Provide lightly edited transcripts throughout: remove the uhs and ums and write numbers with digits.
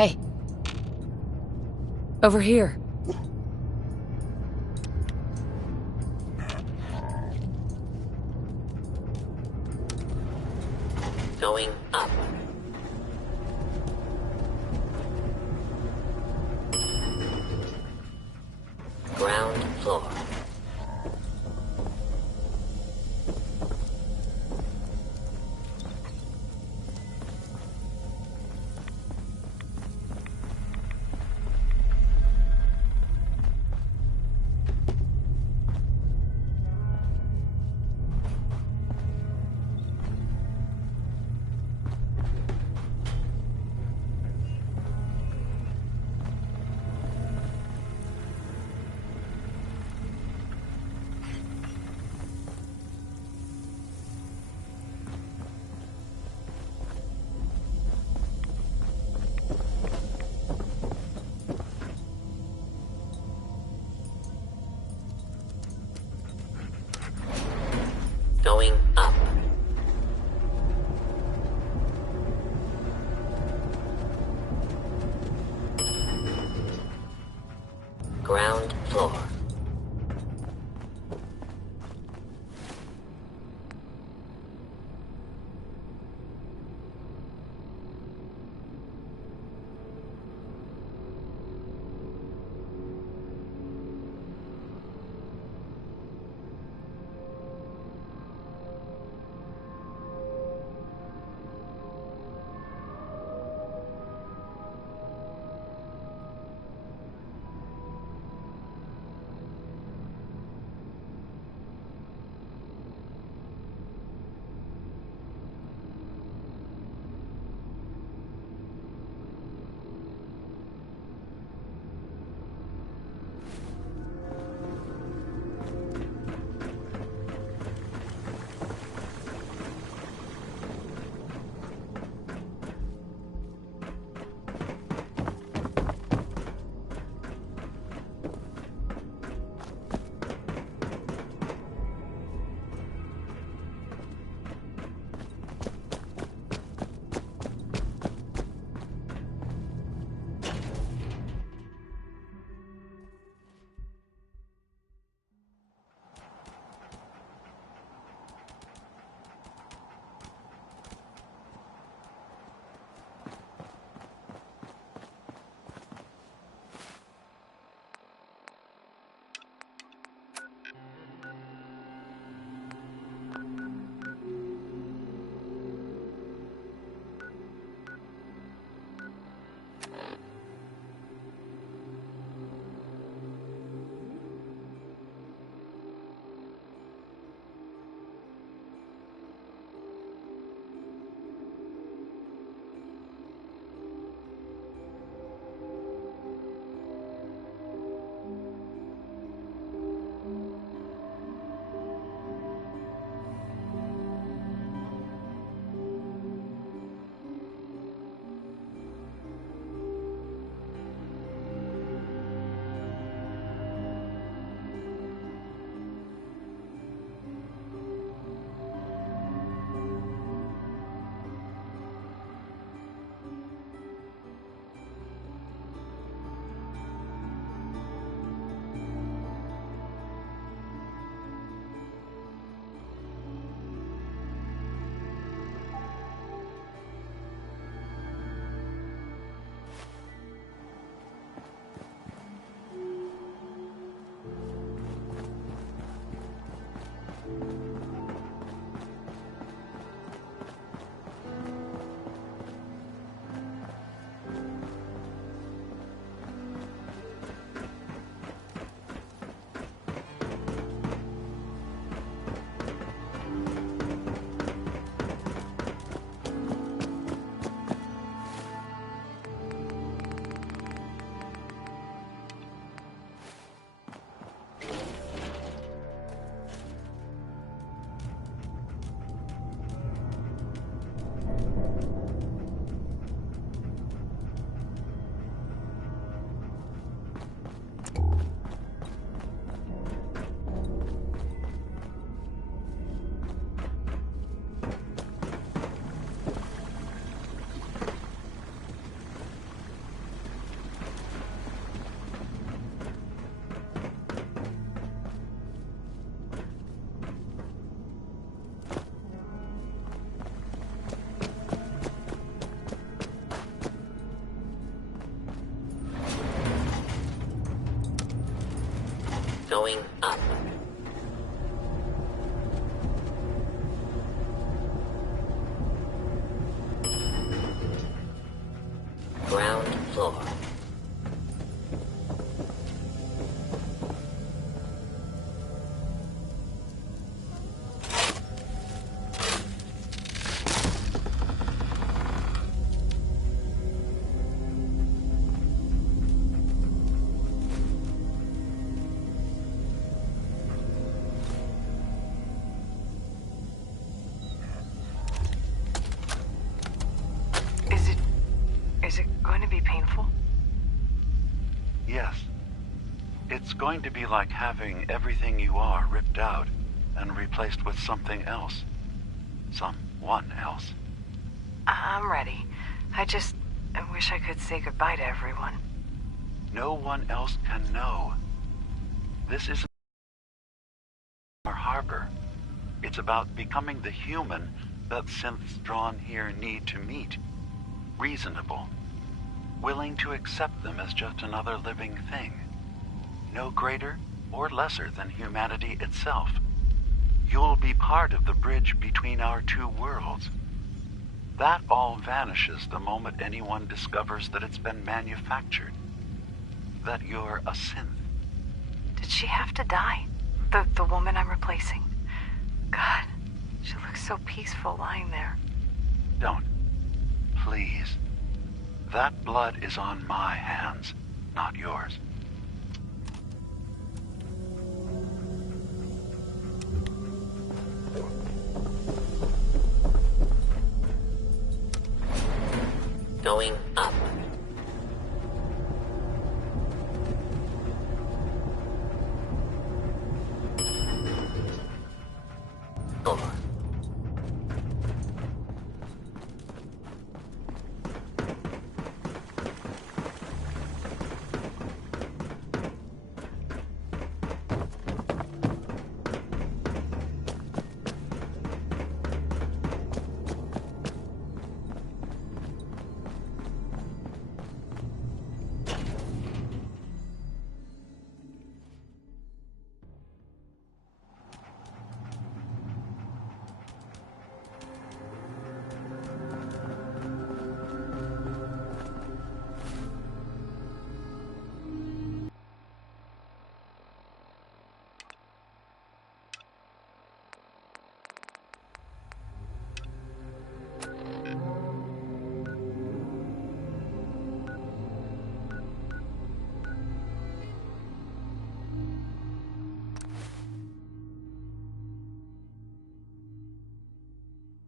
Hey. Over here. Going up. Ground floor. Going up. Ground floor. Going up. Ground floor. Is it going to be painful? Yes. It's going to be like having everything you are ripped out and replaced with something else. Someone else. I'm ready. I wish I could say goodbye to everyone. No one else can know. This isn't our harbor. It's about becoming the human that synths drawn here need to meet. Reasonable. Willing to accept them as just another living thing. No greater or lesser than humanity itself. You'll be part of the bridge between our two worlds. That all vanishes the moment anyone discovers that it's been manufactured. That you're a synth. Did she have to die? The woman I'm replacing? God, she looks so peaceful lying there. Don't. Please. That blood is on my hands, not yours. Going up. Floor.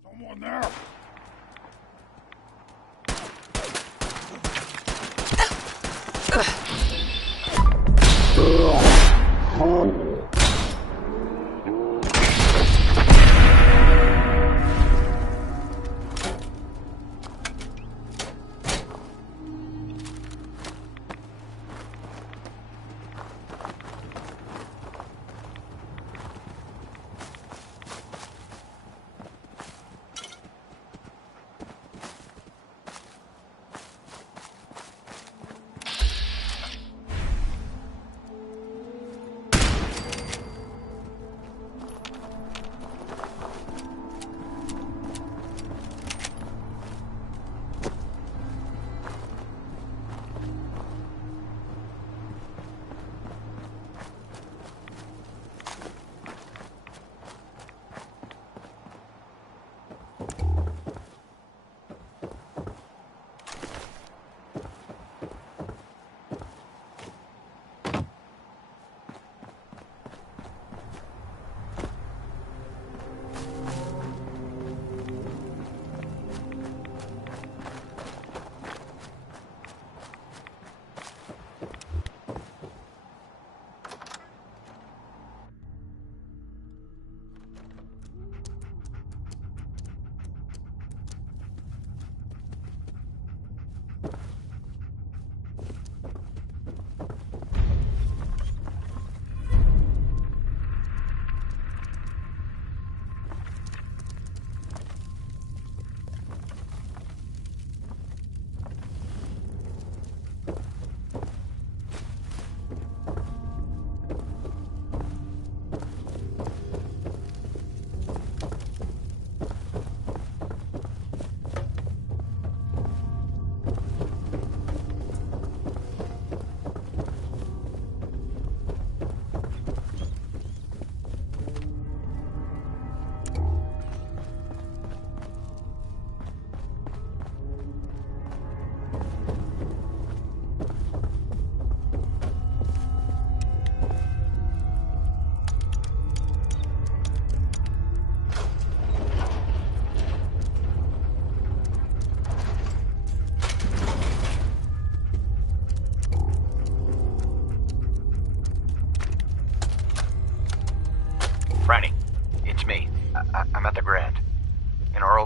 Someone there!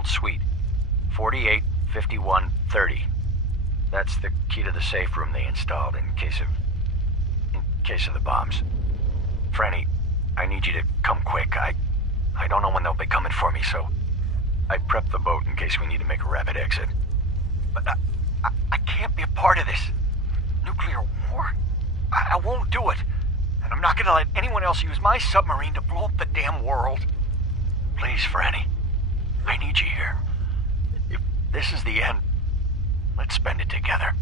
suite. 485130. That's the key to the safe room they installed in case of the bombs. Franny, I need you to come quick. I don't know when they'll be coming for me, so I prepped the boat in case we need to make a rapid exit. But I can't be a part of this. Nuclear war? I won't do it. And I'm not gonna let anyone else use my submarine to blow up the damn world. Please, Franny. I need you here. If this is the end, let's spend it together.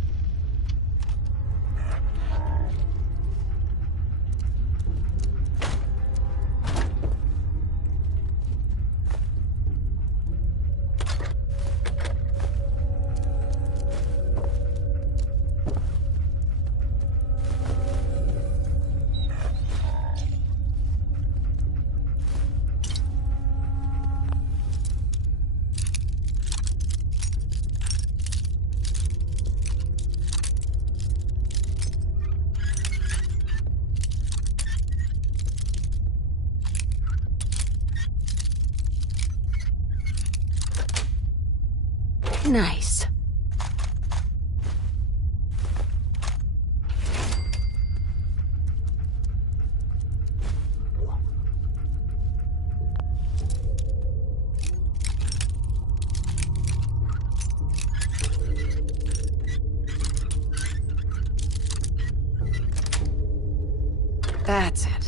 Nice. That's it.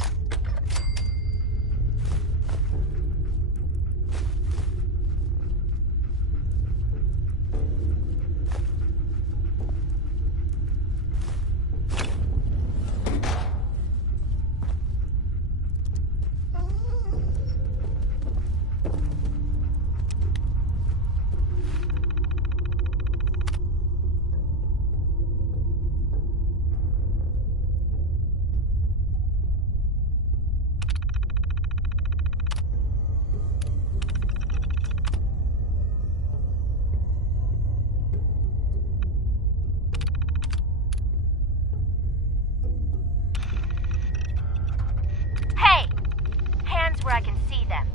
where I can see them.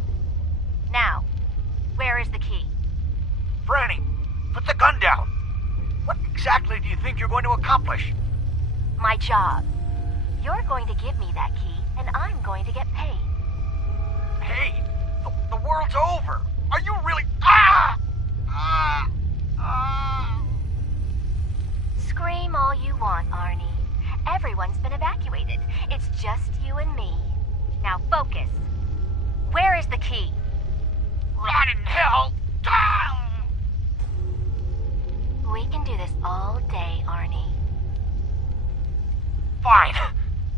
Now, where is the key? Franny, put the gun down. What exactly do you think you're going to accomplish? My job. You're going to give me that key, and I'm going to get paid. Hey, the world's over. Are you really... Ah! Ah! Ah! Scream all you want, Arnie. Everyone's been evacuated. It's just you and me. Now focus. Where is the key? Rot in hell! Ah! We can do this all day, Arnie. Fine.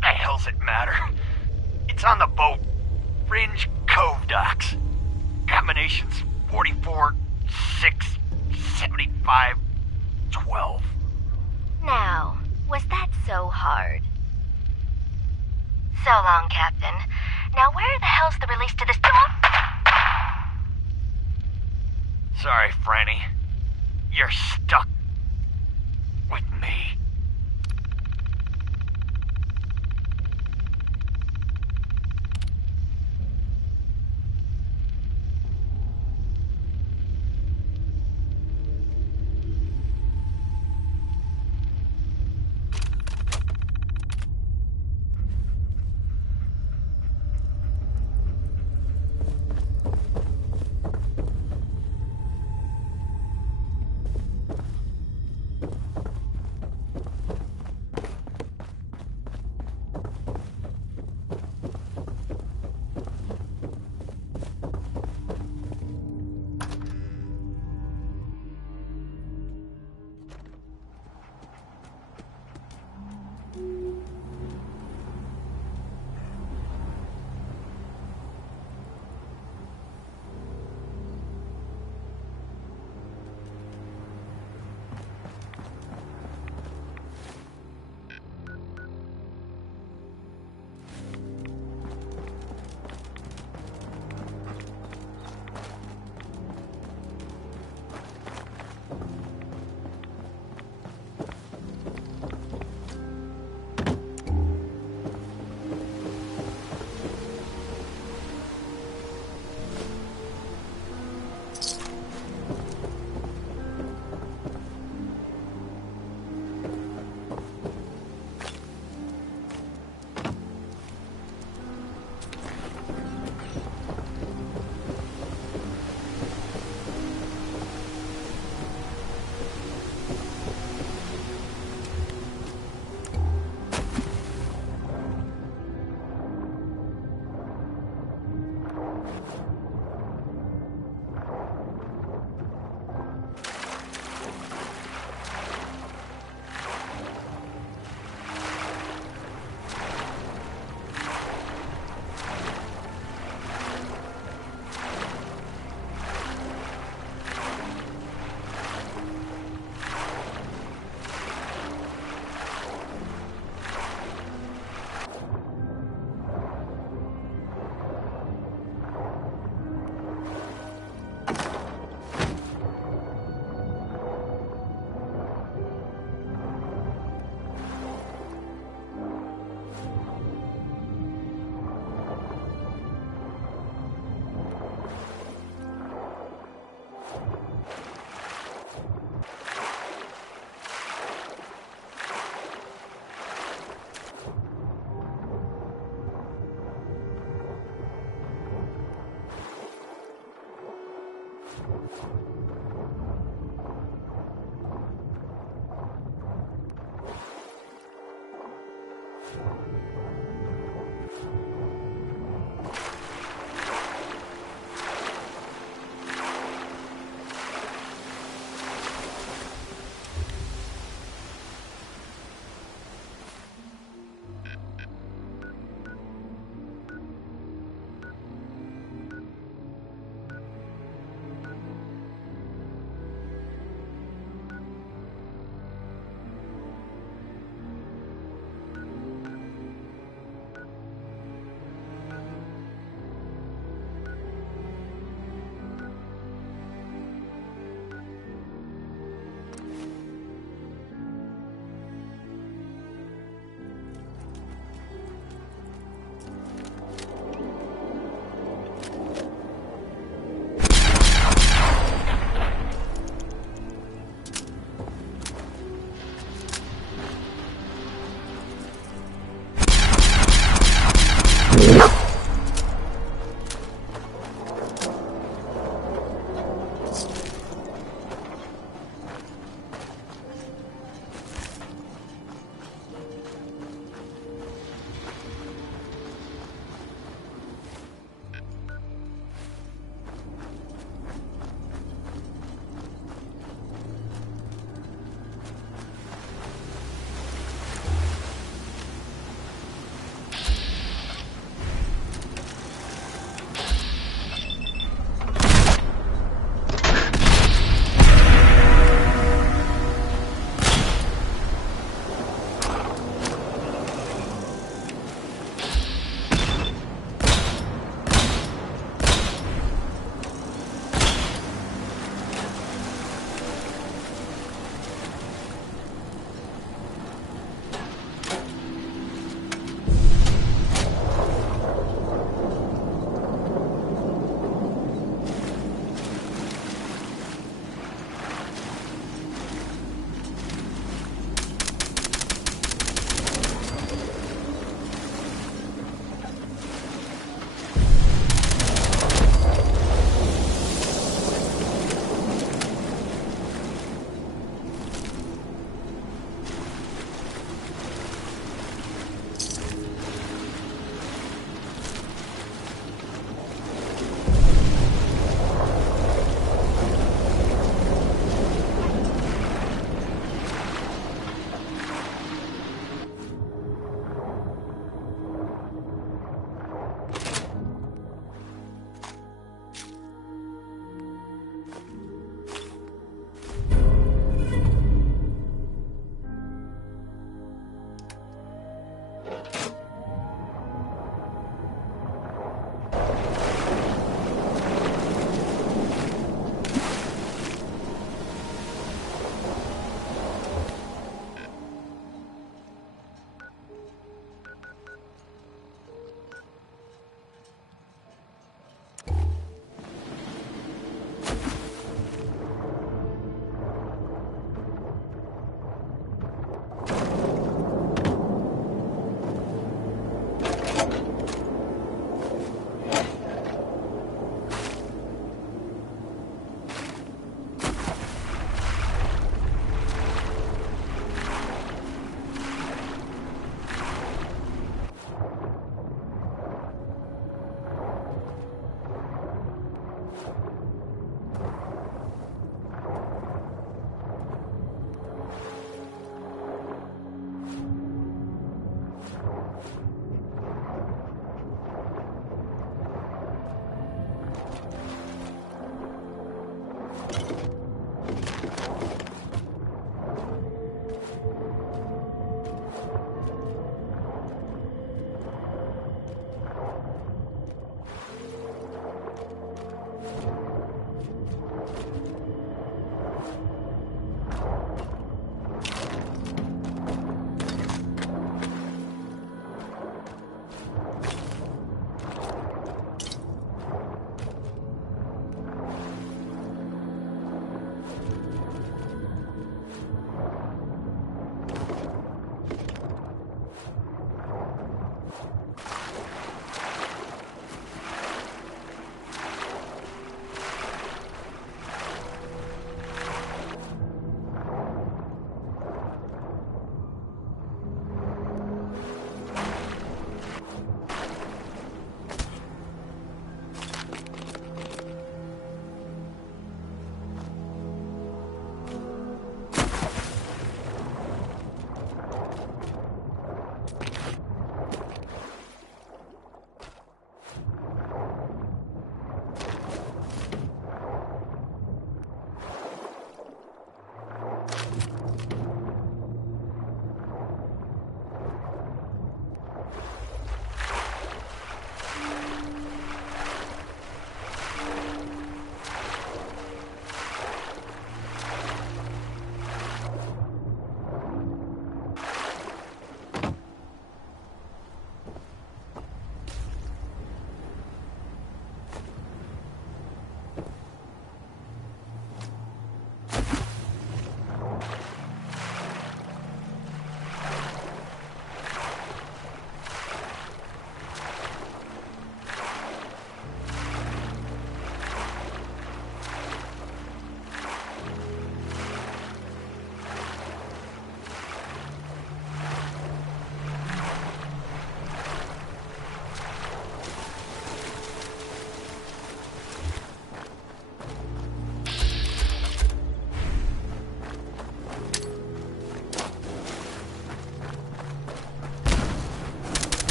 The hell's it matter? It's on the boat. Fringe Cove docks. Combinations 44, 6, 75, 12. Now, was that so hard? So long, Captain. Now where the hell's the release to this... Sorry, Franny. You're stuck with me.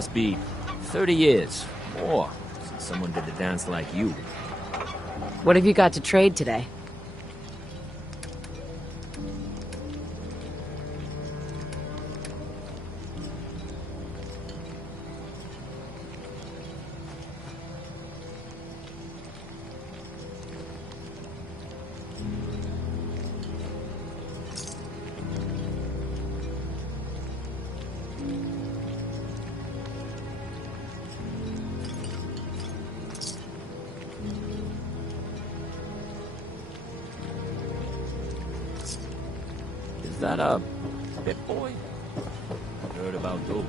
Must be 30 years, more, since someone did a dance like you. What have you got to trade today? Is that a Pip Boy? Heard about those.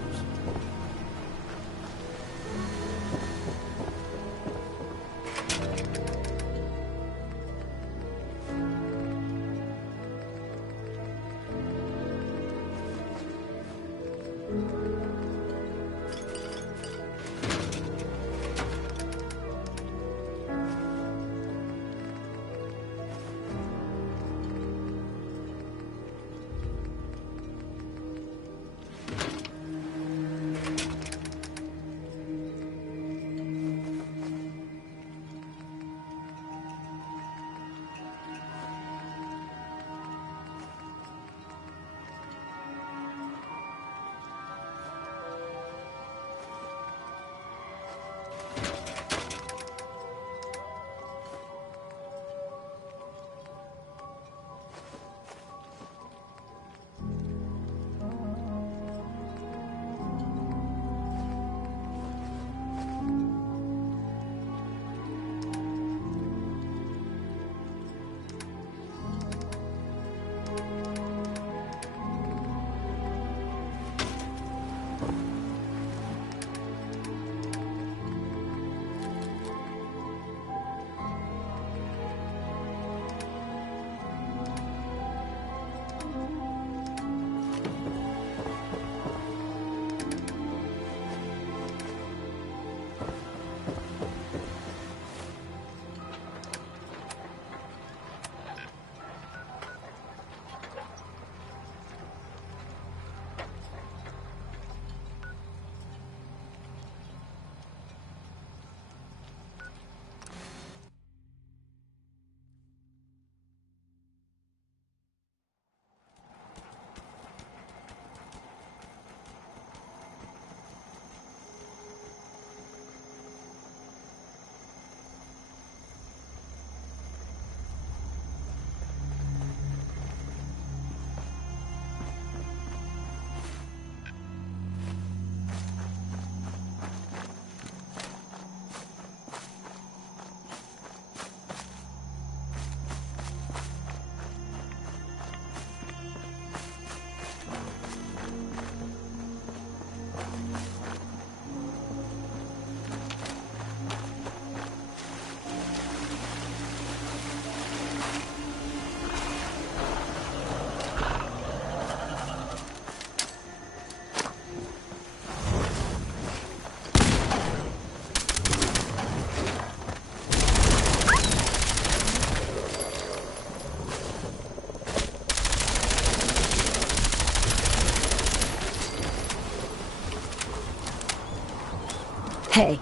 Hey.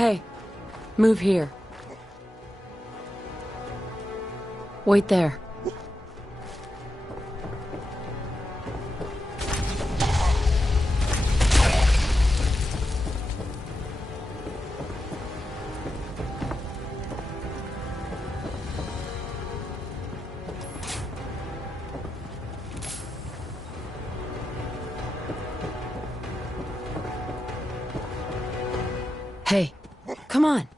Hey, move here. Wait there. Hey, come on.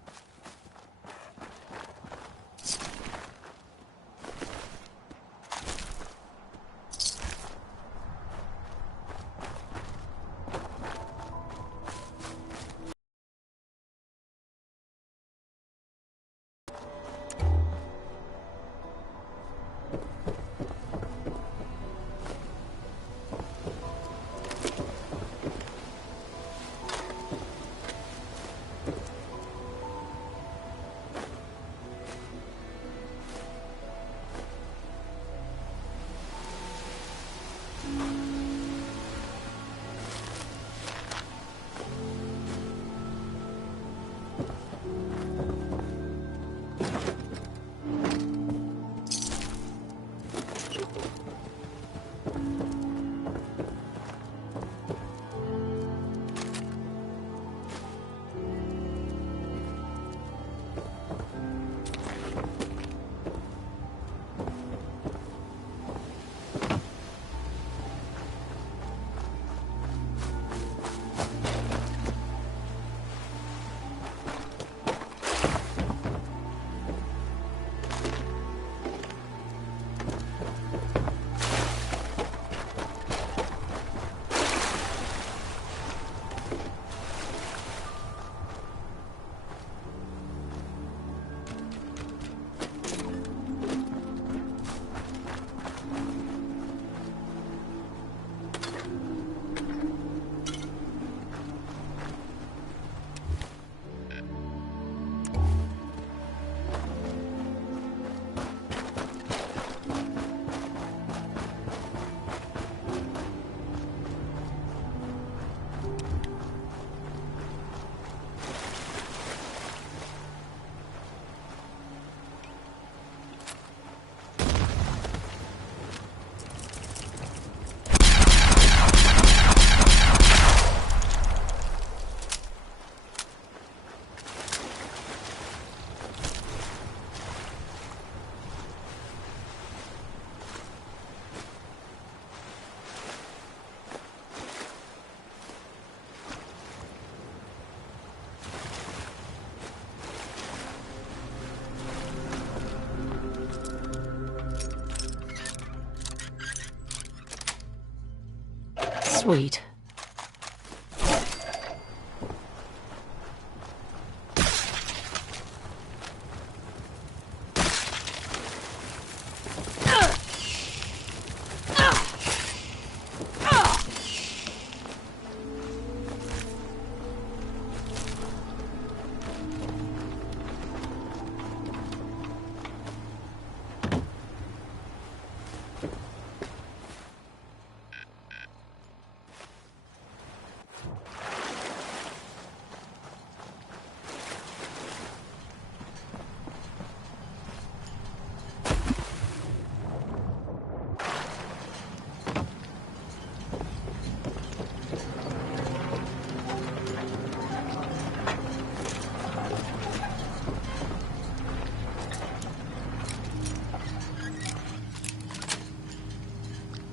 Sweet.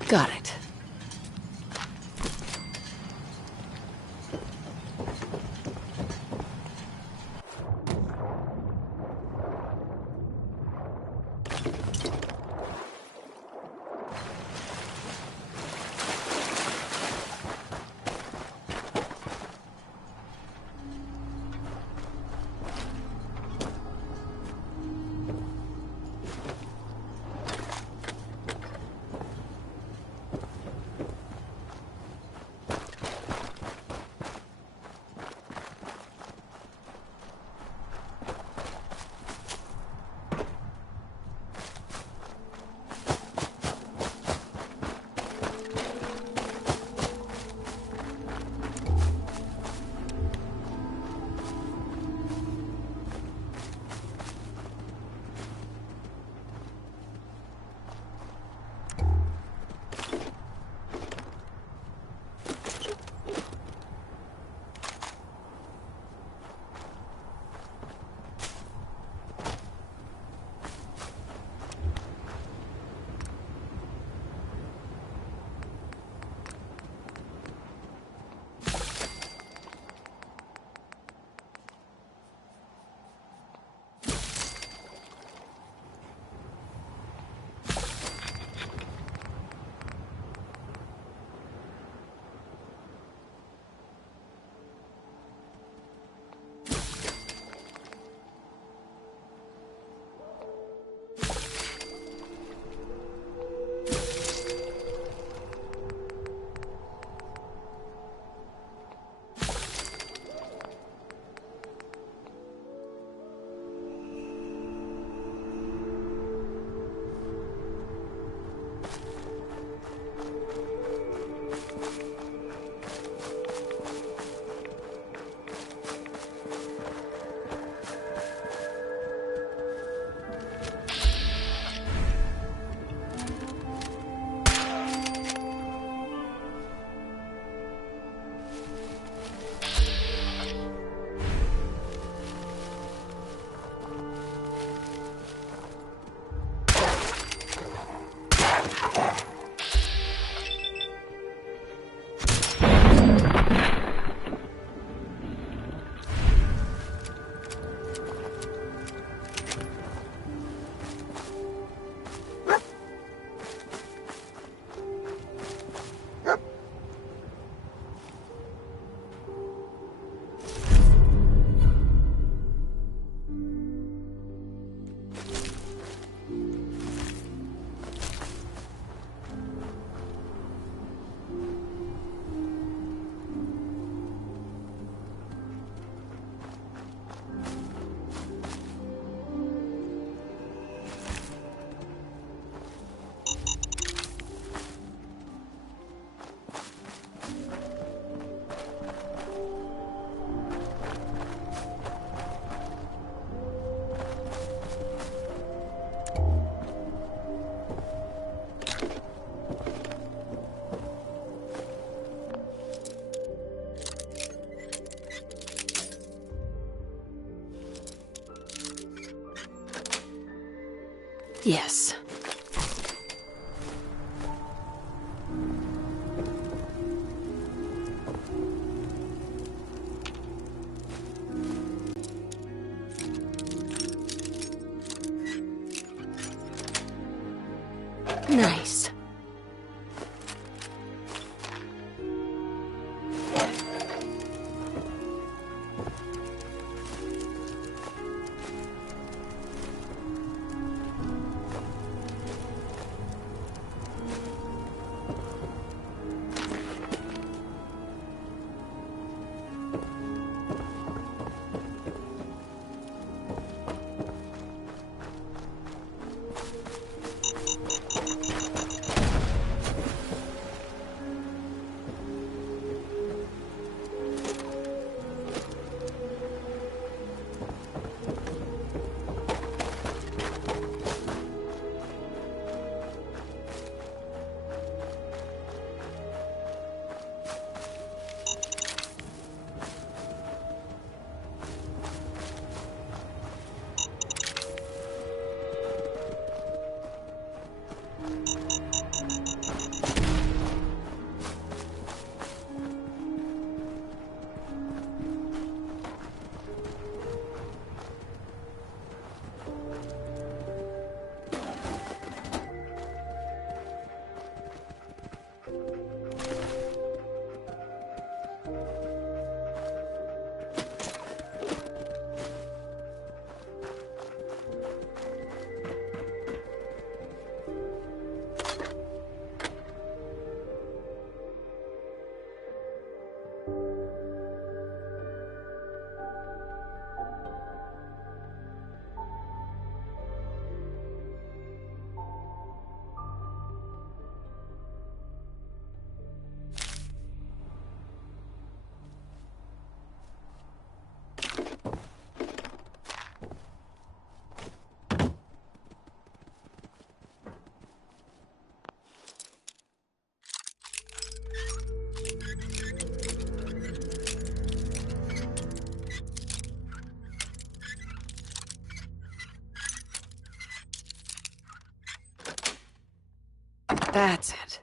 Got it. Yes. Nice. That's it.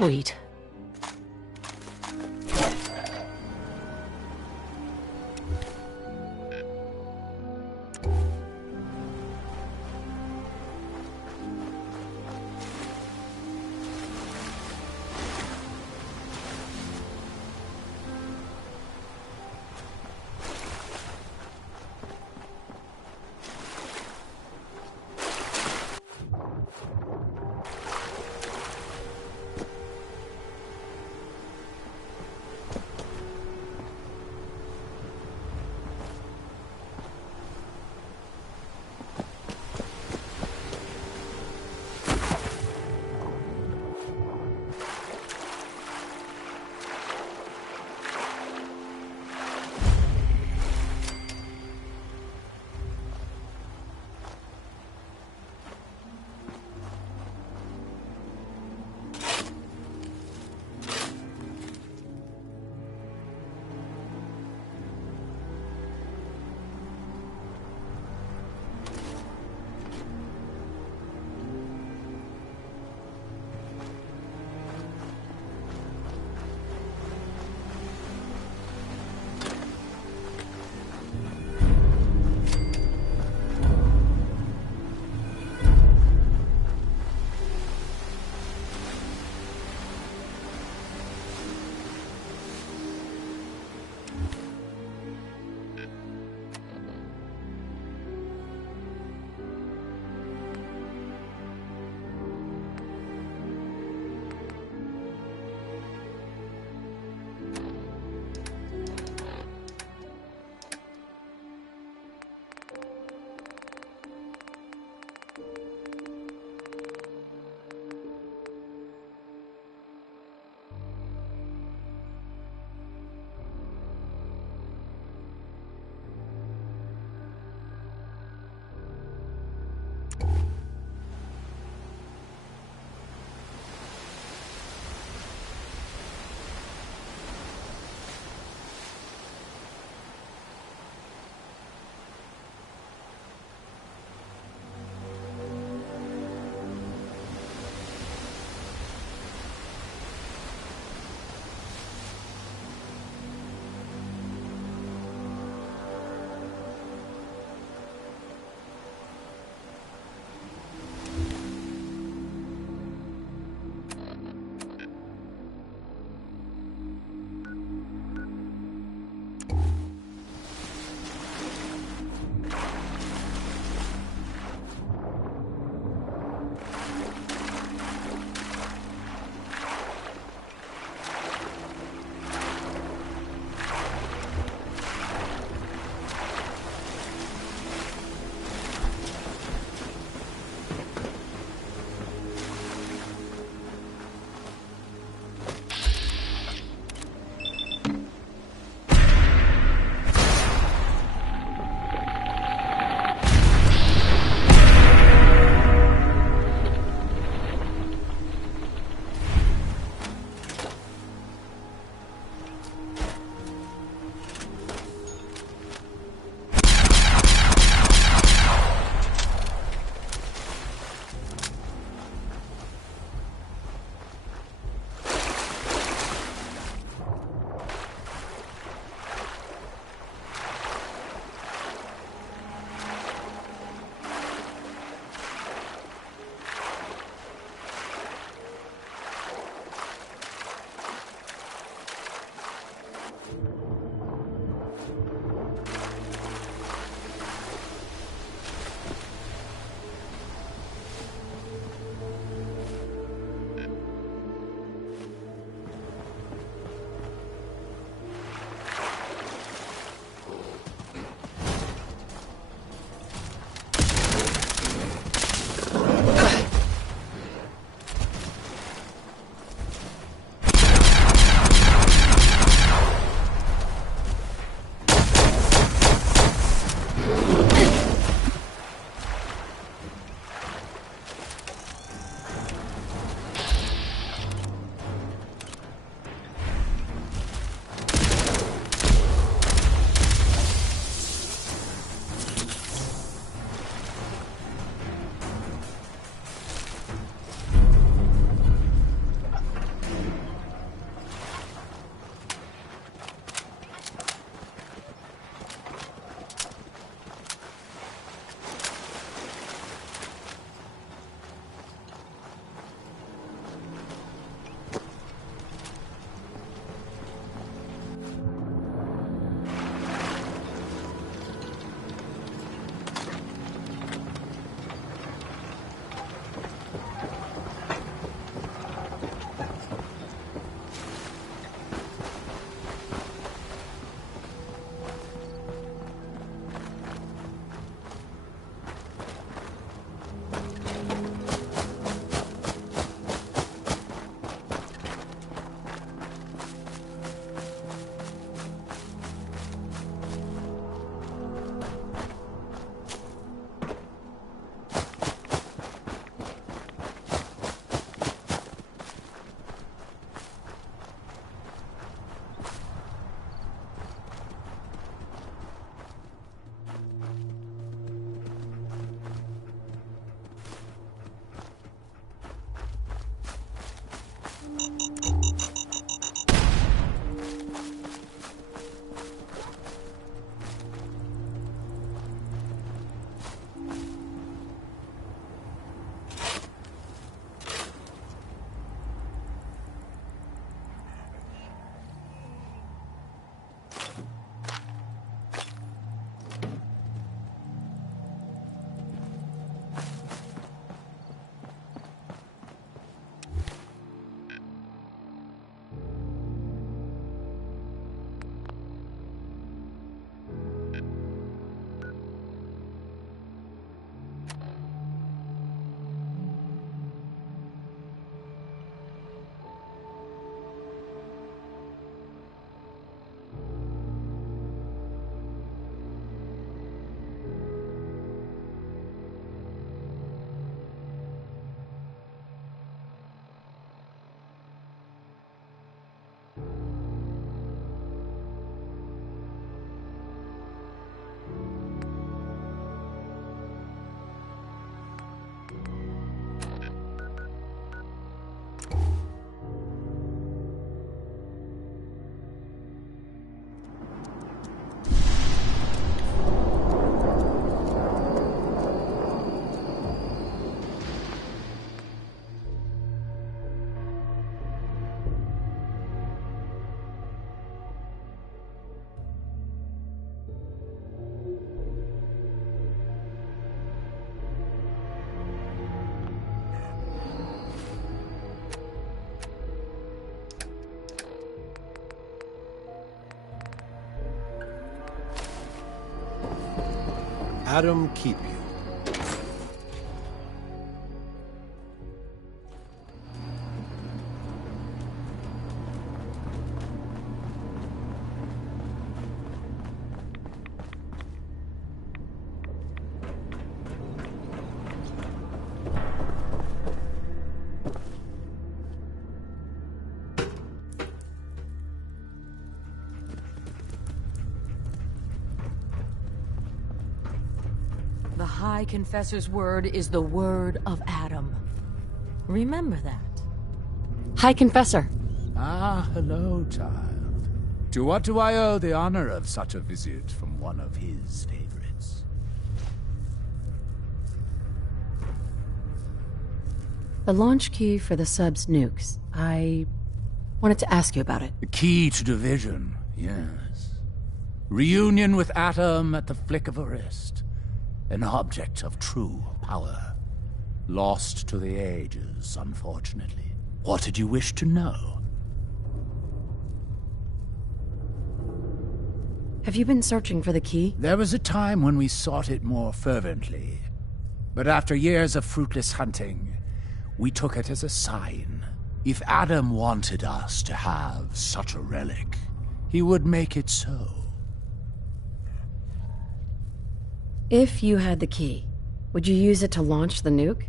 Sweet. Adam keep you. The High Confessor's word is the word of Adam. Remember that. High Confessor. Ah, hello, child. To what do I owe the honor of such a visit from one of his favorites? The launch key for the sub's nukes. I wanted to ask you about it. The key to division, yes. Reunion with Atom at the flick of a wrist. An object of true power. Lost to the ages, unfortunately. What did you wish to know? Have you been searching for the key? There was a time when we sought it more fervently. But after years of fruitless hunting, we took it as a sign. If Adam wanted us to have such a relic, he would make it so. If you had the key, would you use it to launch the nuke?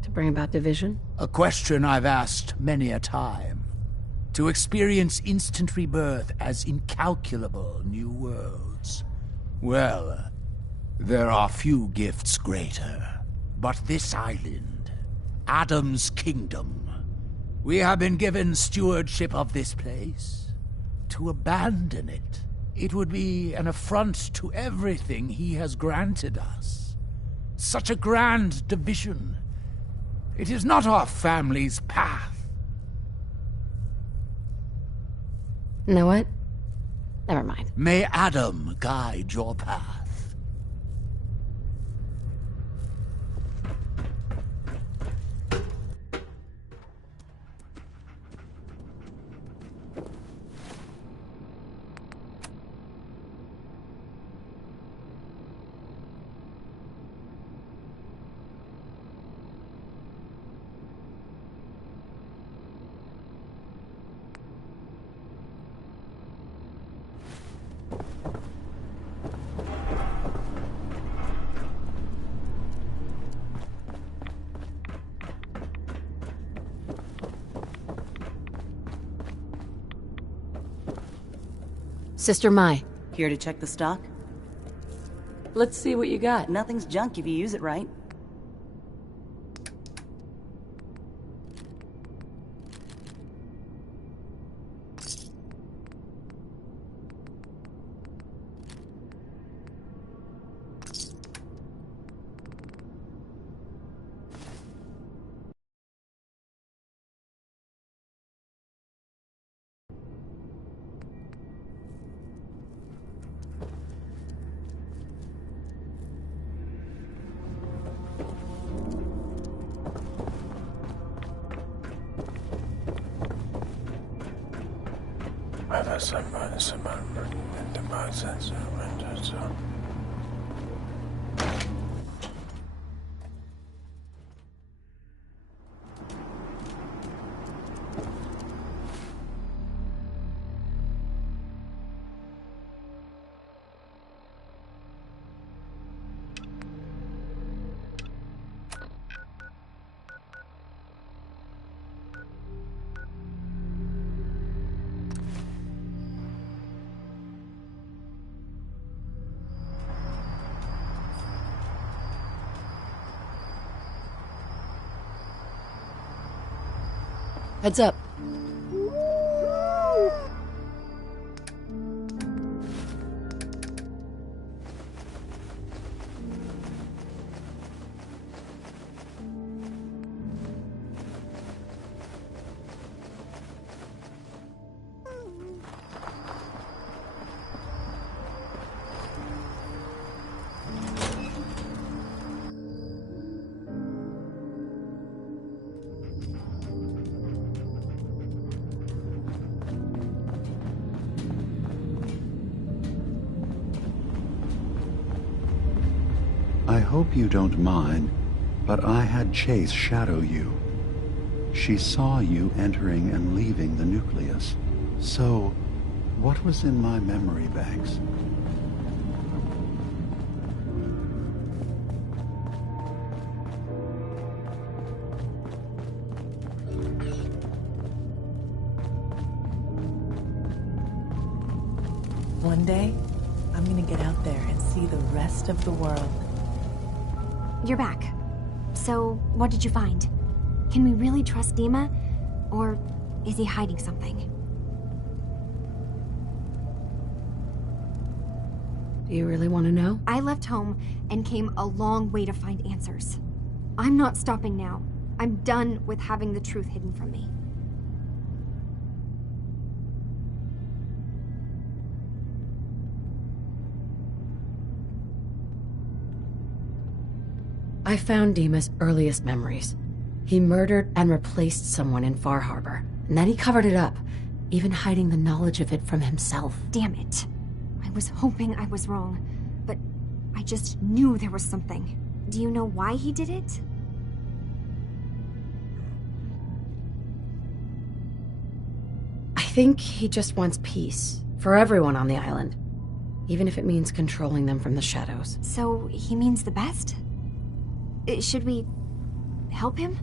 To bring about division? A question I've asked many a time. To experience instant rebirth as incalculable new worlds. Well, there are few gifts greater. But this island, Adam's kingdom, we have been given stewardship of this place. To abandon it, it would be an affront to everything he has granted us. Such a grand division. It is not our family's path. You know what? Never mind. May Adam guide your path. Sister Mai. Here to check the stock? Let's see what you got. Nothing's junk if you use it right. Heads up. I hope you don't mind, but I had Chase shadow you. She saw you entering and leaving the nucleus. So, what was in my memory banks? One day, I'm gonna get out there and see the rest of the world. You're back. So, what did you find? Can we really trust Dima? Or is he hiding something? Do you really want to know? I left home and came a long way to find answers. I'm not stopping now. I'm done with having the truth hidden from me. I found Dima's earliest memories. He murdered and replaced someone in Far Harbor, and then he covered it up, even hiding the knowledge of it from himself. Damn it. I was hoping I was wrong, but I just knew there was something. Do you know why he did it? I think he just wants peace for everyone on the island, even if it means controlling them from the shadows. So he means the best? Should we help him?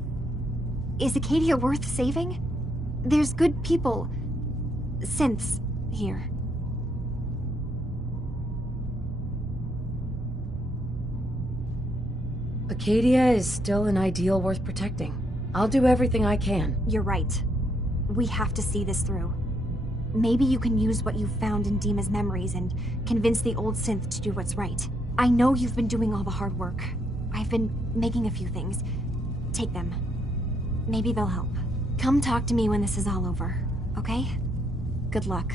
Is Acadia worth saving? There's good people, synths, here. Acadia is still an ideal worth protecting. I'll do everything I can. You're right. We have to see this through. Maybe you can use what you found in Dima's memories and convince the old synth to do what's right. I know you've been doing all the hard work. I've been making a few things. Take them. Maybe they'll help. Come talk to me when this is all over, okay? Good luck.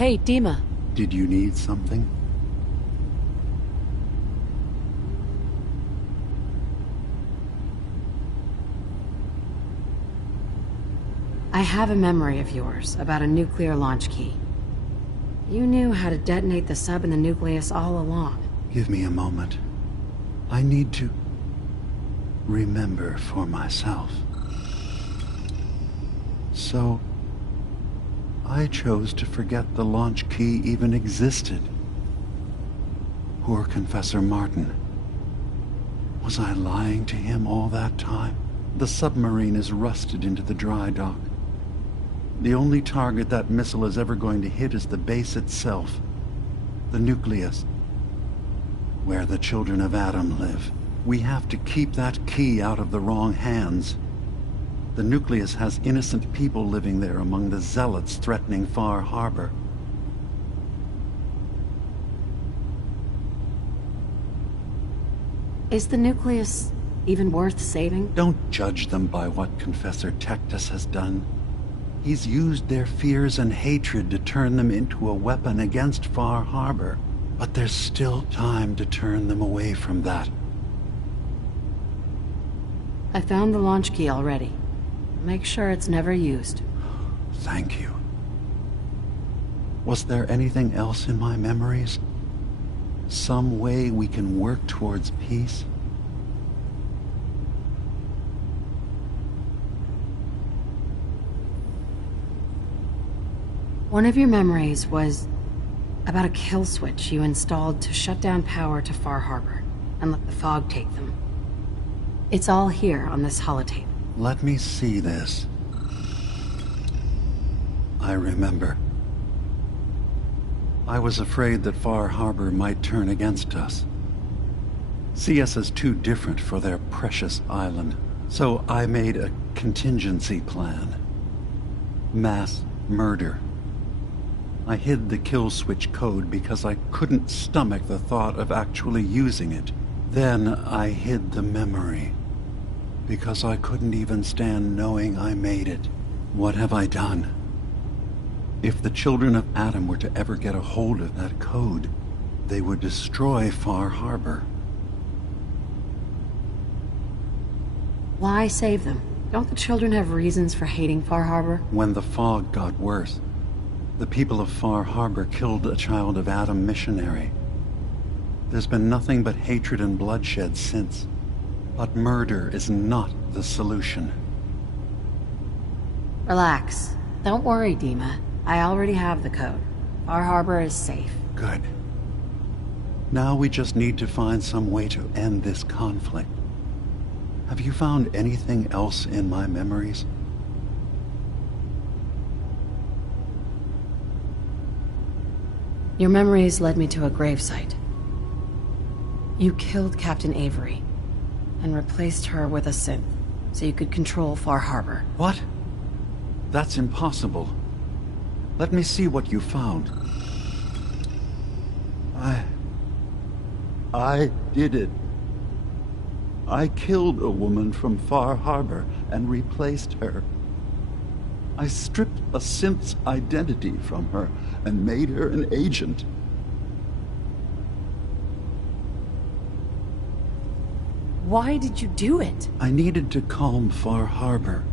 Hey, Dima. Did you need something? I have a memory of yours about a nuclear launch key. You knew how to detonate the sub in the nucleus all along. Give me a moment. I need to remember for myself. So, I chose to forget the launch key even existed. Poor Confessor Martin. Was I lying to him all that time? The submarine is rusted into the dry dock. The only target that missile is ever going to hit is the base itself. The nucleus. Where the children of Adam live. We have to keep that key out of the wrong hands. The nucleus has innocent people living there among the zealots threatening Far Harbor. Is the nucleus even worth saving? Don't judge them by what Confessor Tectus has done. He's used their fears and hatred to turn them into a weapon against Far Harbor. But there's still time to turn them away from that. I found the launch key already. Make sure it's never used. Thank you. Was there anything else in my memories? Some way we can work towards peace? One of your memories was about a kill switch you installed to shut down power to Far Harbor and let the fog take them. It's all here on this holotape. Let me see this. I remember. I was afraid that Far Harbor might turn against us. See us as too different for their precious island. So I made a contingency plan. Mass murder. I hid the kill switch code because I couldn't stomach the thought of actually using it. Then I hid the memory because I couldn't even stand knowing I made it. What have I done? If the children of Adam were to ever get a hold of that code, they would destroy Far Harbor. Why save them? Don't the children have reasons for hating Far Harbor? When the fog got worse, the people of Far Harbor killed a child of Adam missionary. There's been nothing but hatred and bloodshed since. But murder is not the solution. Relax. Don't worry, Dima. I already have the code. Far Harbor is safe. Good. Now we just need to find some way to end this conflict. Have you found anything else in my memories? Your memories led me to a gravesite. You killed Captain Avery and replaced her with a synth so you could control Far Harbor. What? That's impossible. Let me see what you found. I did it. I killed a woman from Far Harbor and replaced her. I stripped a synth's identity from her and made her an agent. Why did you do it? I needed to calm Far Harbor.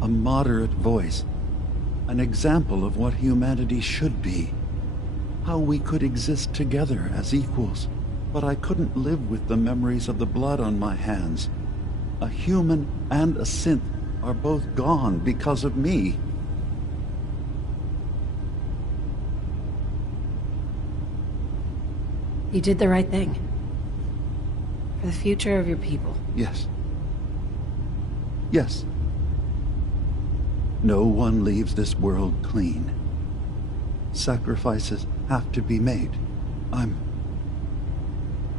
A moderate voice. An example of what humanity should be. How we could exist together as equals. But I couldn't live with the memories of the blood on my hands. A human and a synth are both gone because of me. You did the right thing. For the future of your people. Yes. Yes. No one leaves this world clean. Sacrifices have to be made. I'm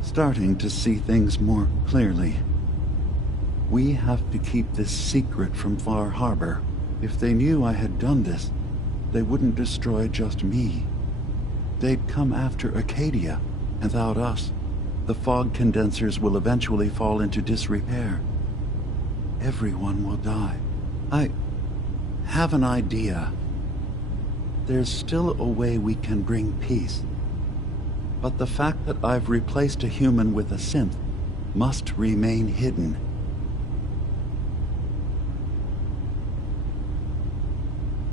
starting to see things more clearly. We have to keep this secret from Far Harbor. If they knew I had done this, they wouldn't destroy just me. They'd come after Acadia, and without us, the fog condensers will eventually fall into disrepair. Everyone will die. I have an idea. There's still a way we can bring peace. But the fact that I've replaced a human with a synth must remain hidden.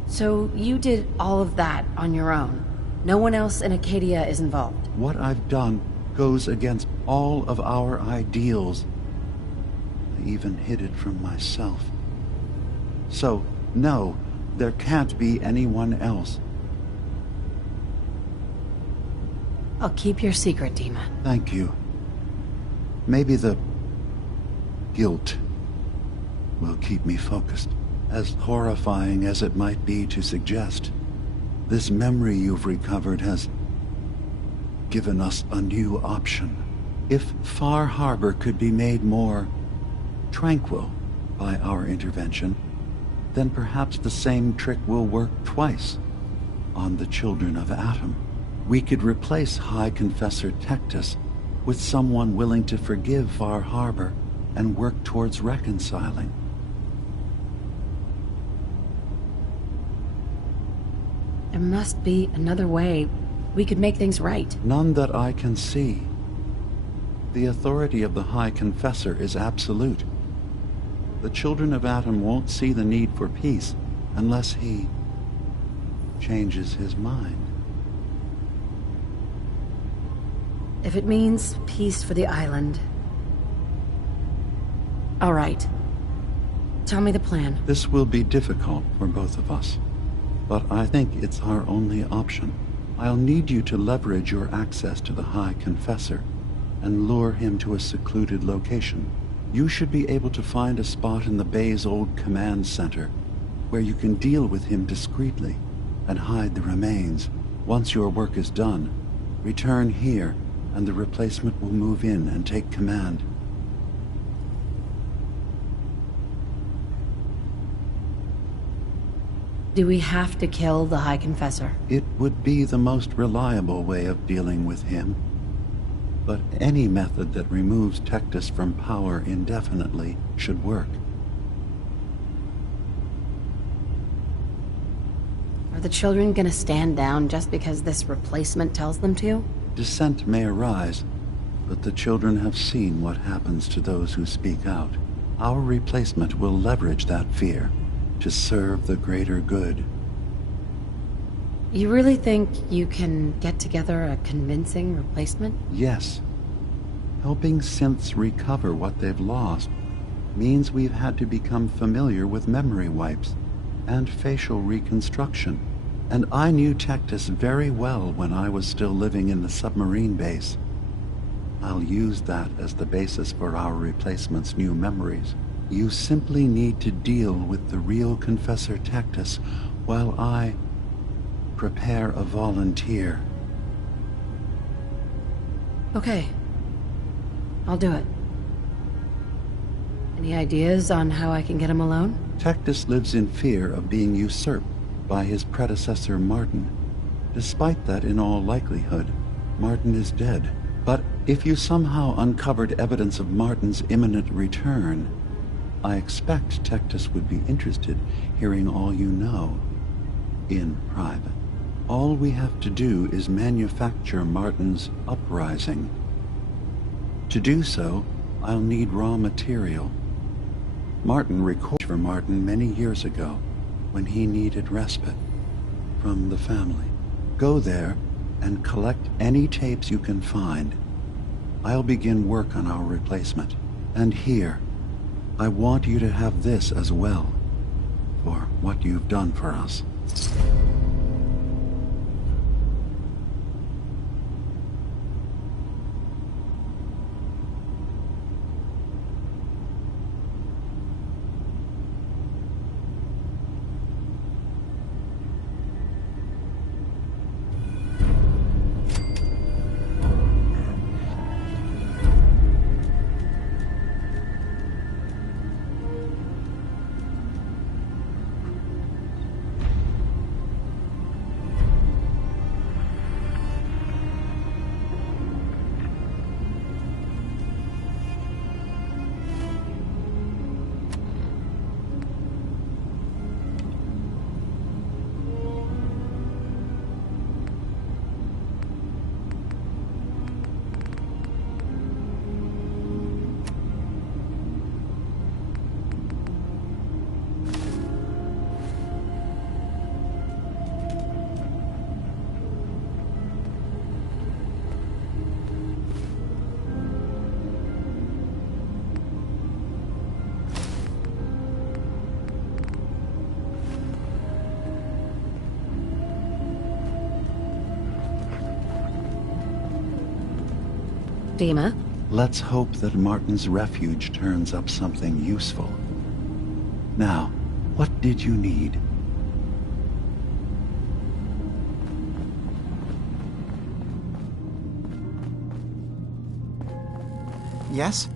So you did all of that on your own? No one else in Acadia is involved? What I've done goes against all of our ideals. I even hid it from myself. So, no, there can't be anyone else. I'll keep your secret, Dima. Thank you. Maybe the guilt will keep me focused. As horrifying as it might be to suggest, this memory you've recovered has given us a new option. If Far Harbor could be made more tranquil by our intervention, then perhaps the same trick will work twice on the children of Adam. We could replace High Confessor Tectus with someone willing to forgive Far Harbor and work towards reconciling. There must be another way we could make things right. None that I can see. The authority of the High Confessor is absolute. The children of Adam won't see the need for peace unless he changes his mind. If it means peace for the island. All right. Tell me the plan. This will be difficult for both of us, but I think it's our only option. I'll need you to leverage your access to the High Confessor and lure him to a secluded location. You should be able to find a spot in the Bay's old command center where you can deal with him discreetly and hide the remains. Once your work is done, return here and the replacement will move in and take command. Do we have to kill the High Confessor? It would be the most reliable way of dealing with him. But any method that removes Tectus from power indefinitely should work. Are the children gonna stand down just because this replacement tells them to? Dissent may arise, but the children have seen what happens to those who speak out. Our replacement will leverage that fear to serve the greater good. You really think you can get together a convincing replacement? Yes. Helping synths recover what they've lost means we've had to become familiar with memory wipes and facial reconstruction. And I knew Tectus very well when I was still living in the submarine base. I'll use that as the basis for our replacement's new memories. You simply need to deal with the real Confessor Tectus while I prepare a volunteer. Okay. I'll do it. Any ideas on how I can get him alone? Tectus lives in fear of being usurped by his predecessor Martin. Despite that, in all likelihood, Martin is dead. But if you somehow uncovered evidence of Martin's imminent return, I expect Tectus would be interested hearing all you know, in private. All we have to do is manufacture Martin's uprising. To do so, I'll need raw material. Martin recorded for Martin many years ago when he needed respite from the family. Go there and collect any tapes you can find. I'll begin work on our replacement. And here, I want you to have this as well, for what you've done for us. Dima? Let's hope that Martin's refuge turns up something useful. Now, what did you need? Yes?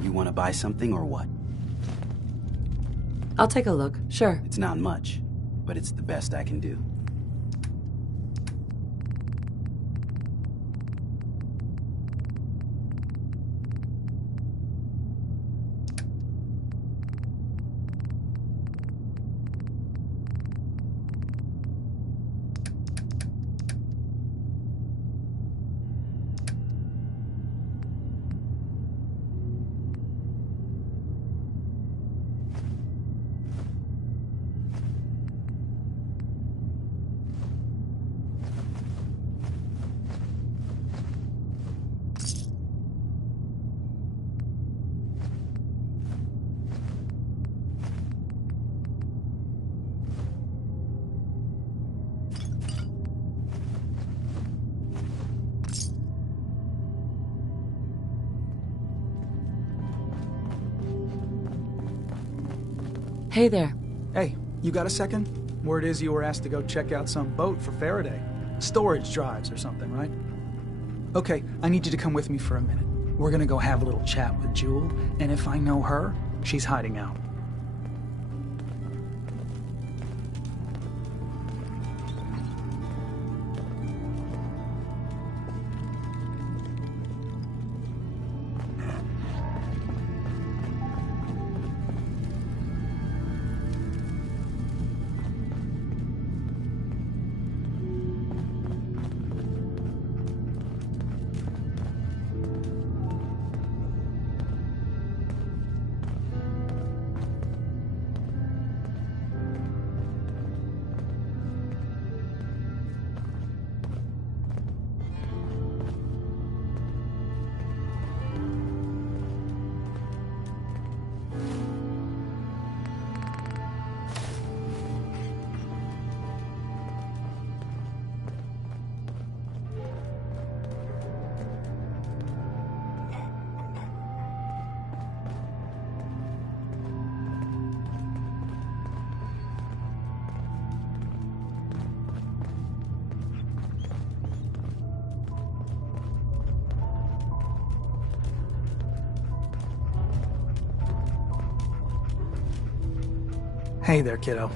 You want to buy something or what? I'll take a look, sure. It's not much, but it's the best I can do. Hey there. Hey, you got a second? Word is you were asked to go check out some boat for Faraday. Storage drives or something, right? Okay, I need you to come with me for a minute. We're gonna go have a little chat with Jewel, and if I know her, she's hiding out. Hey there, kiddo.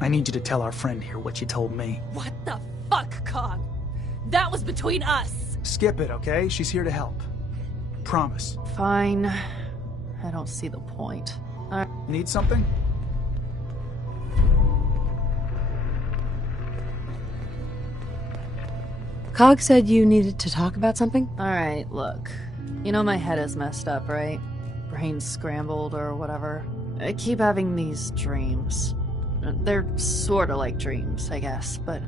I need you to tell our friend here what you told me. What the fuck, Cog? That was between us! Skip it, okay? She's here to help. Promise. Fine. I don't see the point. Need something? Cog said you needed to talk about something? Alright, look. You know my head is messed up, right? Brain's scrambled or whatever. I keep having these dreams. They're sorta like dreams, I guess, but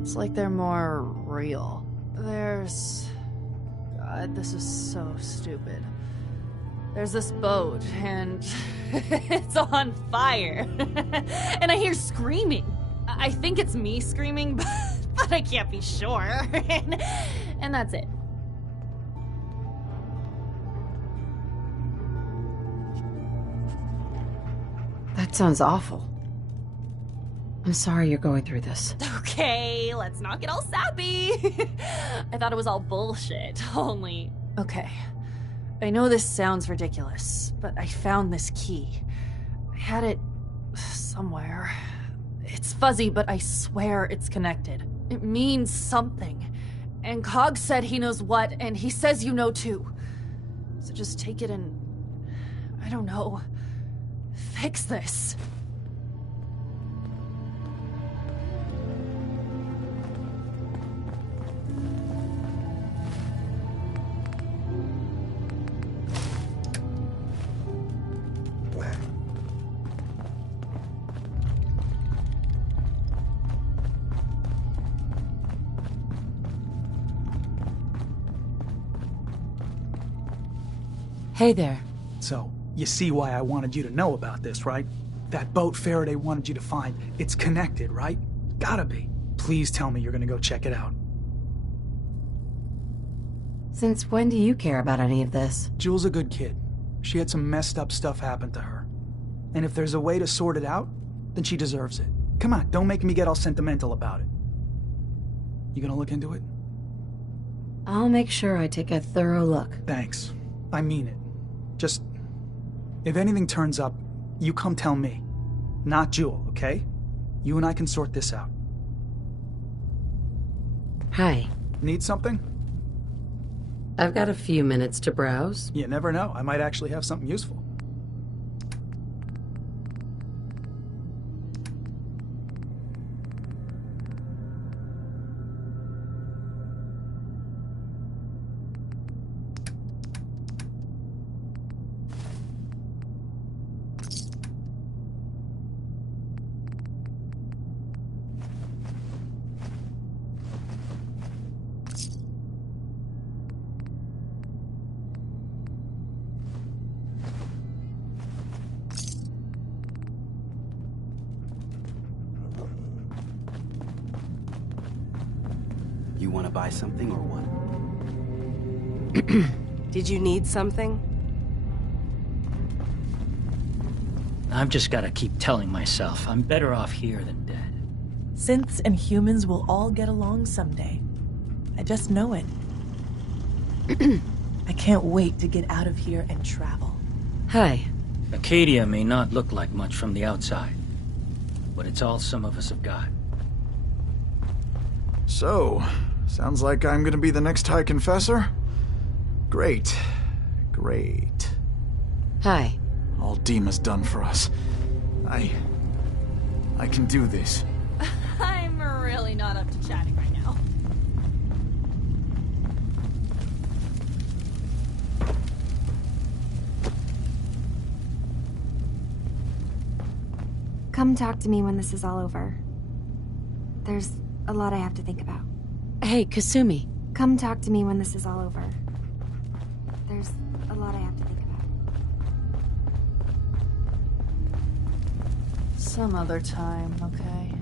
it's like they're more real. God, this is so stupid. There's this boat, and it's on fire. And I hear screaming. I think it's me screaming, but I can't be sure. And that's it. That sounds awful. I'm sorry you're going through this. Okay, let's not get all sappy. I thought it was all bullshit, only... Okay, I know this sounds ridiculous, but I found this key. I had it somewhere. It's fuzzy, but I swear it's connected. It means something. And Cog said he knows what, and he says you know too. So just take it and... I don't know... fix this. Hey there. So, you see why I wanted you to know about this, right? That boat Faraday wanted you to find, it's connected, right? Gotta be. Please tell me you're gonna go check it out. Since when do you care about any of this? Jewel's a good kid. She had some messed up stuff happen to her. And if there's a way to sort it out, then she deserves it. Come on, don't make me get all sentimental about it. You gonna look into it? I'll make sure I take a thorough look. Thanks. I mean it. Just... if anything turns up, you come tell me. Not Jewel, okay? You and I can sort this out. Hi. Need something? I've got a few minutes to browse. You never know. I might actually have something useful. You want to buy something or what? Did you need something? I've just got to keep telling myself I'm better off here than dead. Synths and humans will all get along someday. I just know it. I can't wait to get out of here and travel. Hi. Acadia may not look like much from the outside, but it's all some of us have got. So, sounds like I'm gonna be the next High Confessor? Great. Great. Hi. All Dima's done for us. I can do this. I'm really not up to chatting right now. Come talk to me when this is all over. There's a lot I have to think about. Hey, Kasumi. Come talk to me when this is all over. There's a lot I have to think about. Some other time, okay?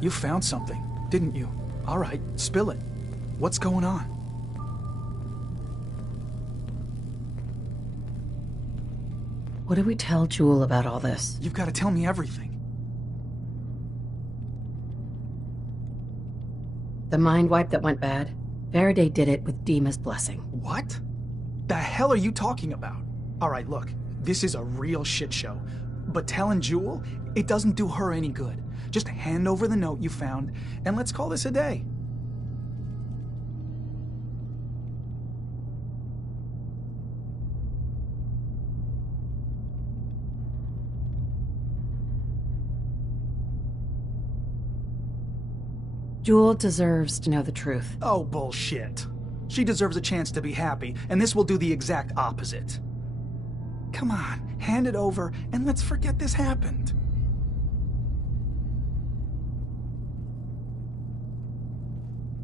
You found something, didn't you? All right, spill it. What's going on? What do we tell Jewel about all this? You've got to tell me everything. The mind wipe that went bad? Faraday did it with Dima's blessing. What? The hell are you talking about? All right, look, this is a real shit show. But telling Jewel, it doesn't do her any good. Just hand over the note you found, and let's call this a day. Jewel deserves to know the truth. Oh, bullshit. She deserves a chance to be happy, and this will do the exact opposite. Come on, hand it over, and let's forget this happened.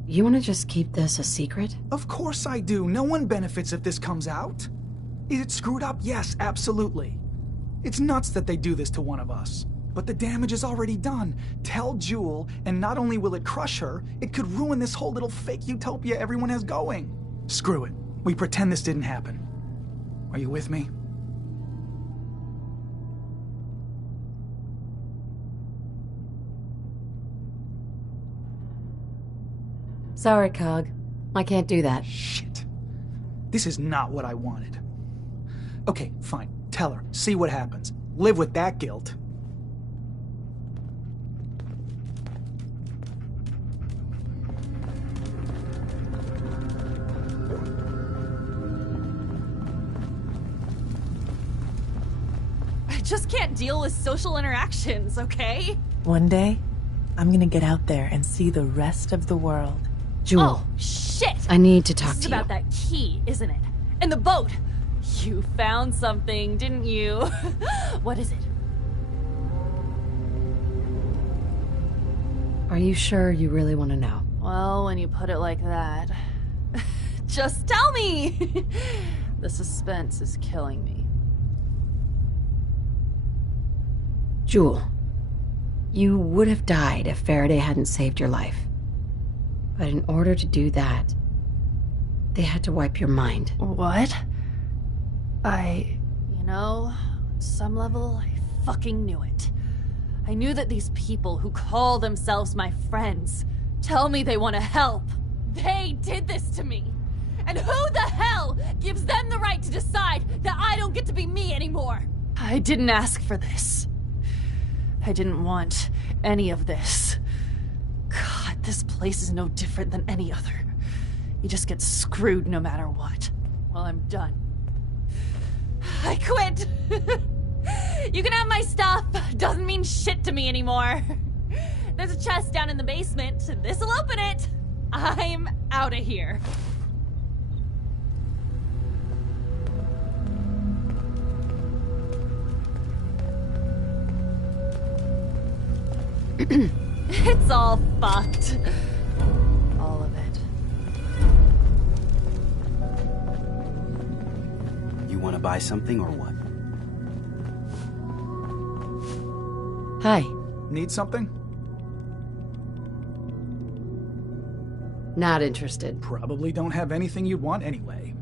You want to just keep this a secret? Of course I do. No one benefits if this comes out. Is it screwed up? Yes, absolutely. It's nuts that they do this to one of us. But the damage is already done. Tell Jewel, and not only will it crush her, it could ruin this whole little fake utopia everyone has going. Screw it. We pretend this didn't happen. Are you with me? Sorry, Cog. I can't do that. Shit. This is not what I wanted. Okay, fine. Tell her. See what happens. Live with that guilt. I just can't deal with social interactions, okay? One day, I'm gonna get out there and see the rest of the world. Jewel. Oh, shit! I need to talk This is to you. about that key, isn't it? And the boat! You found something, didn't you? What is it? Are you sure you really want to know? Well, when you put it like that... Just tell me! The suspense is killing me. Jewel, you would have died if Faraday hadn't saved your life. But in order to do that, they had to wipe your mind. What? You know, on some level, I fucking knew it. I knew that these people who call themselves my friends tell me they want to help. They did this to me! And who the hell gives them the right to decide that I don't get to be me anymore? I didn't ask for this. I didn't want any of this. God, this place is no different than any other. You just get screwed no matter what. Well, I'm done. I quit! You can have my stuff. Doesn't mean shit to me anymore. There's a chest down in the basement. This'll open it. I'm out of here. It's all fucked. All of it. You want to buy something or what? Hi. Need something? Not interested. Probably don't have anything you'd want anyway.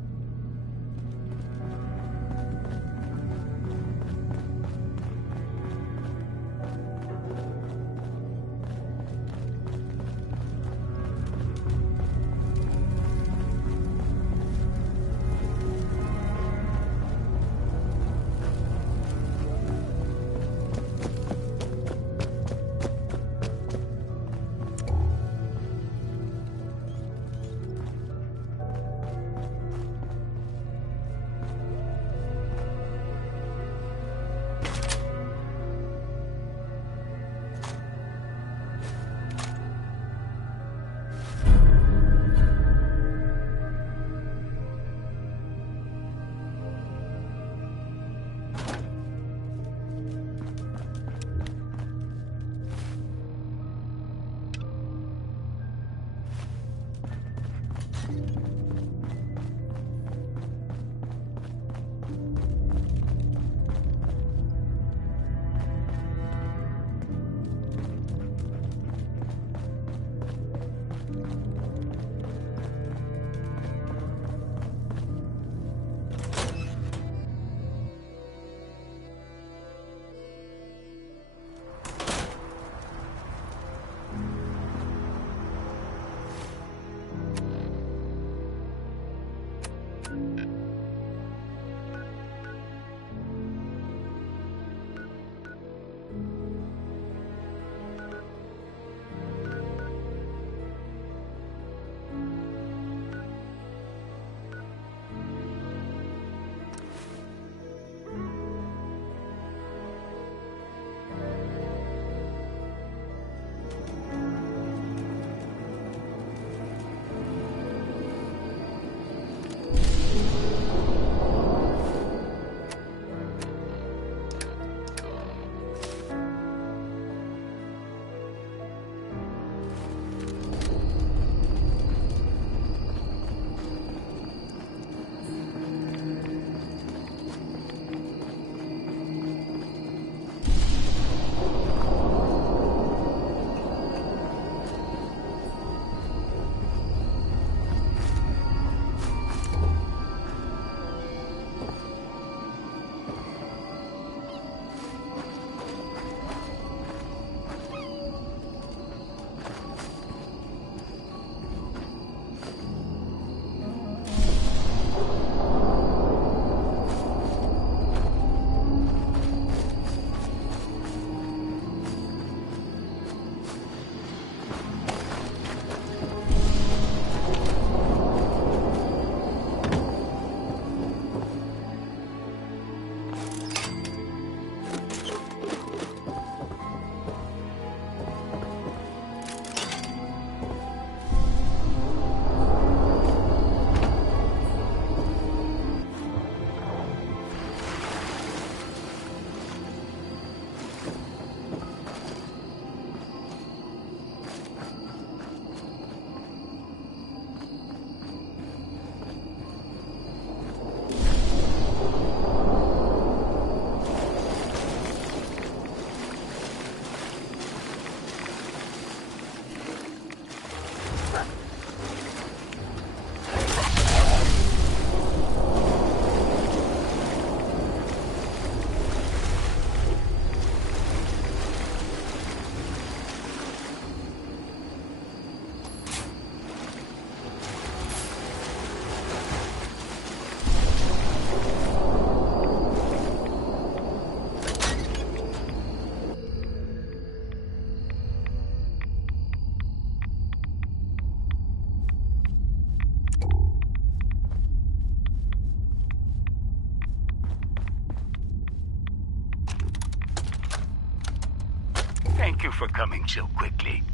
Thank you for coming so quickly.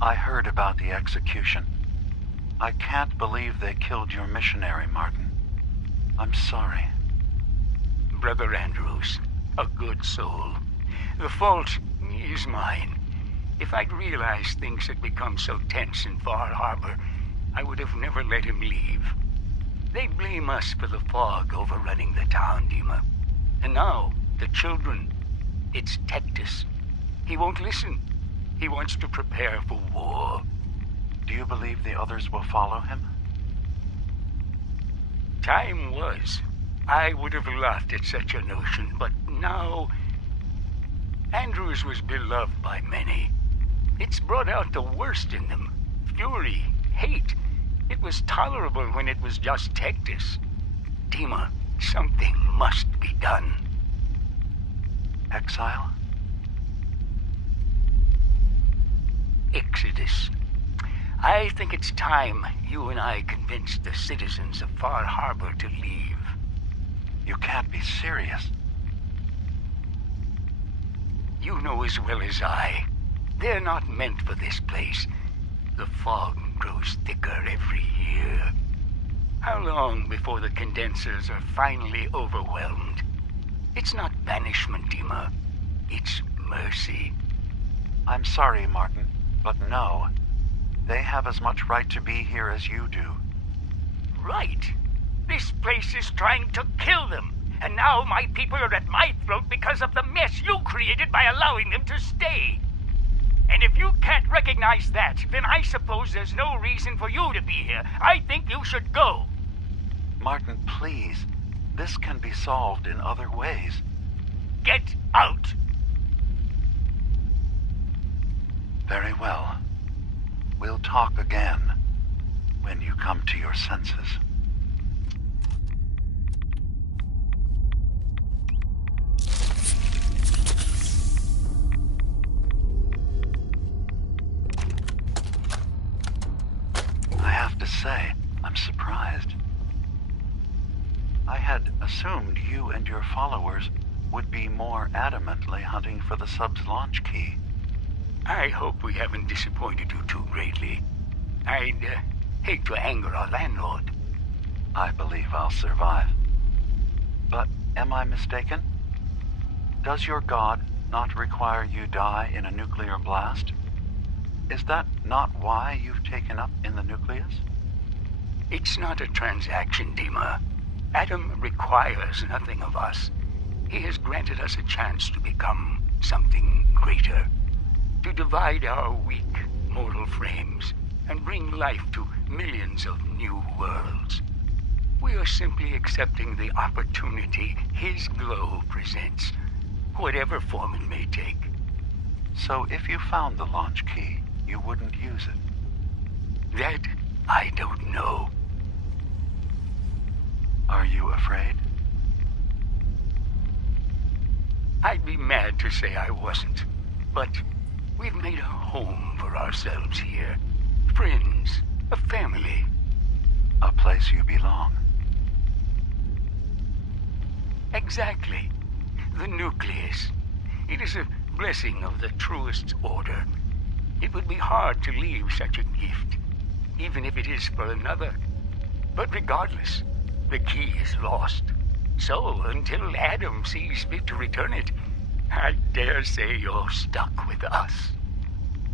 I heard about the execution. I can't believe they killed your missionary, Martin. I'm sorry. Brother Andrews, a good soul. The fault is mine. If I'd realized things had become so tense in Far Harbor, I would have never let him leave. They blame us for the fog overrunning the town, Dima. And now, the children. It's Tectus. He won't listen. He wants to prepare for war. Do you believe the others will follow him? Time was. I would have laughed at such a notion, but now... Andrews was beloved by many. It's brought out the worst in them. Fury, hate. It was tolerable when it was just Tectus. Dima, something must be done. Exile? Exodus. I think it's time you and I convinced the citizens of Far Harbor to leave. You can't be serious. You know as well as I. They're not meant for this place. The fog grows thicker every year. How long before the condensers are finally overwhelmed? It's not banishment, Dima. It's mercy. I'm sorry, Martin, but no. They have as much right to be here as you do. Right. This place is trying to kill them. And now my people are at my throat because of the mess you created by allowing them to stay. And if you can't recognize that, then I suppose there's no reason for you to be here. I think you should go. Martin, please. This can be solved in other ways. Get out! Very well. We'll talk again when you come to your senses. I have to say, I'm surprised. I had assumed you and your followers would be more adamantly hunting for the sub's launch key. I hope we haven't disappointed you too greatly. I'd hate to anger our landlord. I believe I'll survive. But am I mistaken? Does your god not require you die in a nuclear blast? Is that not why you've taken up in the nucleus? It's not a transaction, Dima. Adam requires nothing of us. He has granted us a chance to become something greater. To divide our weak, mortal frames and bring life to millions of new worlds. We are simply accepting the opportunity his glow presents, whatever form it may take. So if you found the launch key, you wouldn't use it? That I don't know. Are you afraid? I'd be mad to say I wasn't, but we've made a home for ourselves here. Friends, a family. A place you belong. Exactly. The nucleus. It is a blessing of the truest order. It would be hard to leave such a gift, even if it is for another. But regardless, the key is lost. So, until Adam sees fit to return it, I dare say you're stuck with us.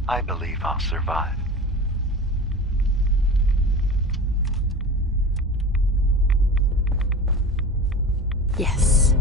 I believe I'll survive. Yes.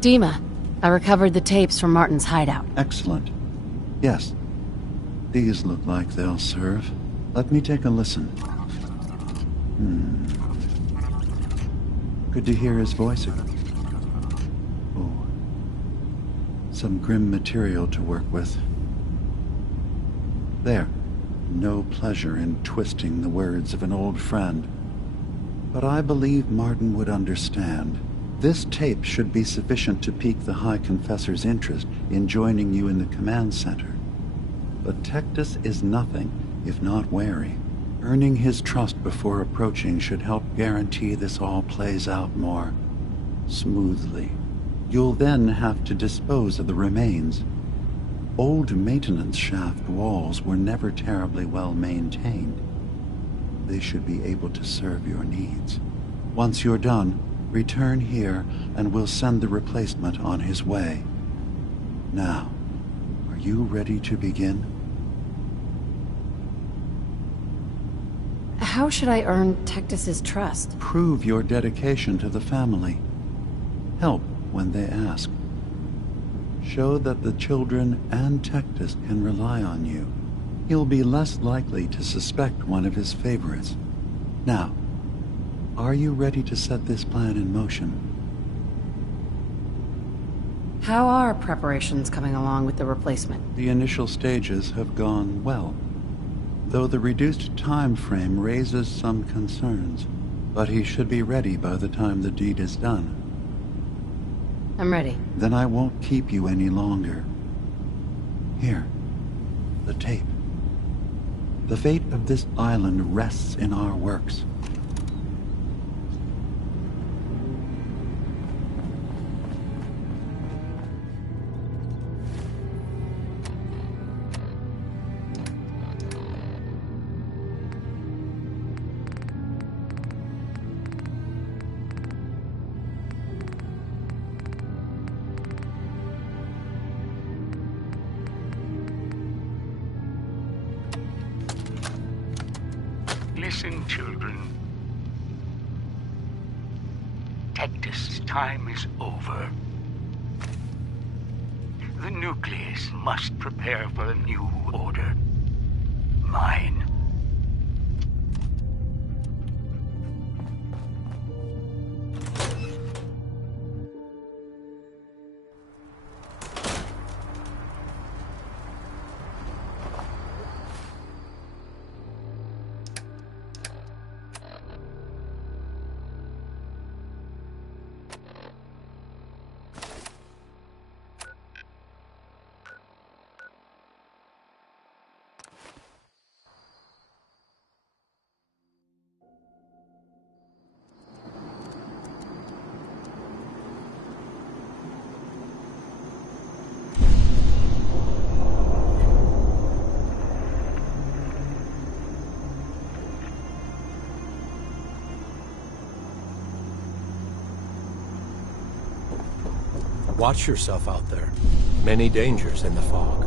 Dima, I recovered the tapes from Martin's hideout. Excellent. Yes. These look like they'll serve. Let me take a listen. Good to hear his voice again. Oh. Some grim material to work with. There. No pleasure in twisting the words of an old friend. But I believe Martin would understand. This tape should be sufficient to pique the High Confessor's interest in joining you in the command center. But Tectus is nothing if not wary. Earning his trust before approaching should help guarantee this all plays out more smoothly. You'll then have to dispose of the remains. Old maintenance shaft walls were never terribly well maintained. They should be able to serve your needs. Once you're done, return here and we'll send the replacement on his way. Now, are you ready to begin? How should I earn Tectus's trust? Prove your dedication to the family. Help when they ask. Show that the children and Tectus can rely on you. He'll be less likely to suspect one of his favorites. Now, are you ready to set this plan in motion? How are preparations coming along with the replacement? The initial stages have gone well, though the reduced time frame raises some concerns. But he should be ready by the time the deed is done. I'm ready. Then I won't keep you any longer. Here, the tape. The fate of this island rests in our works. Listen, children. Tectus' time is over. The nucleus must prepare for a new order. Mine. Watch yourself out there. Many dangers in the fog.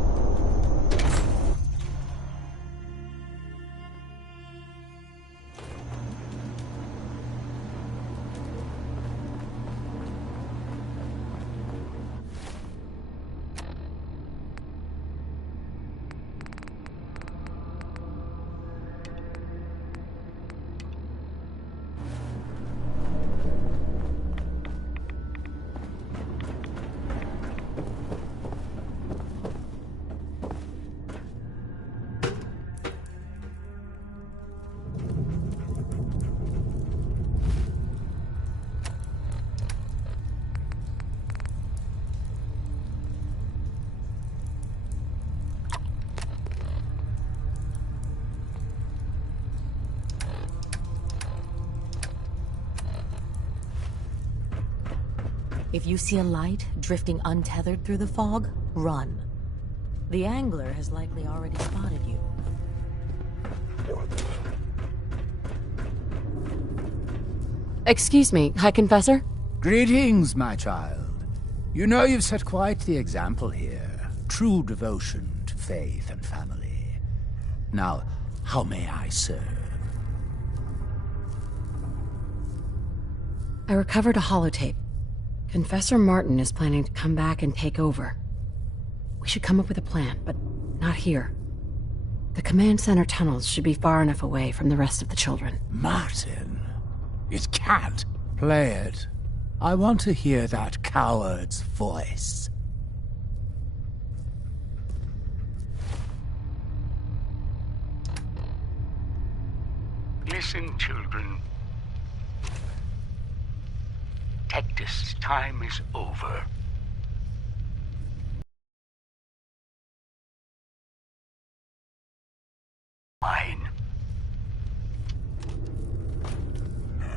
If you see a light drifting untethered through the fog, run. The angler has likely already spotted you. Excuse me, High Confessor? Greetings, my child. You know you've set quite the example here. True devotion to faith and family. Now, how may I serve? I recovered a holotape. Confessor Martin is planning to come back and take over. We should come up with a plan, but not here. The command center tunnels should be far enough away from the rest of the children. Martin? It can't. Play it. I want to hear that coward's voice. Listen, children. Tectus' time is over. Mine.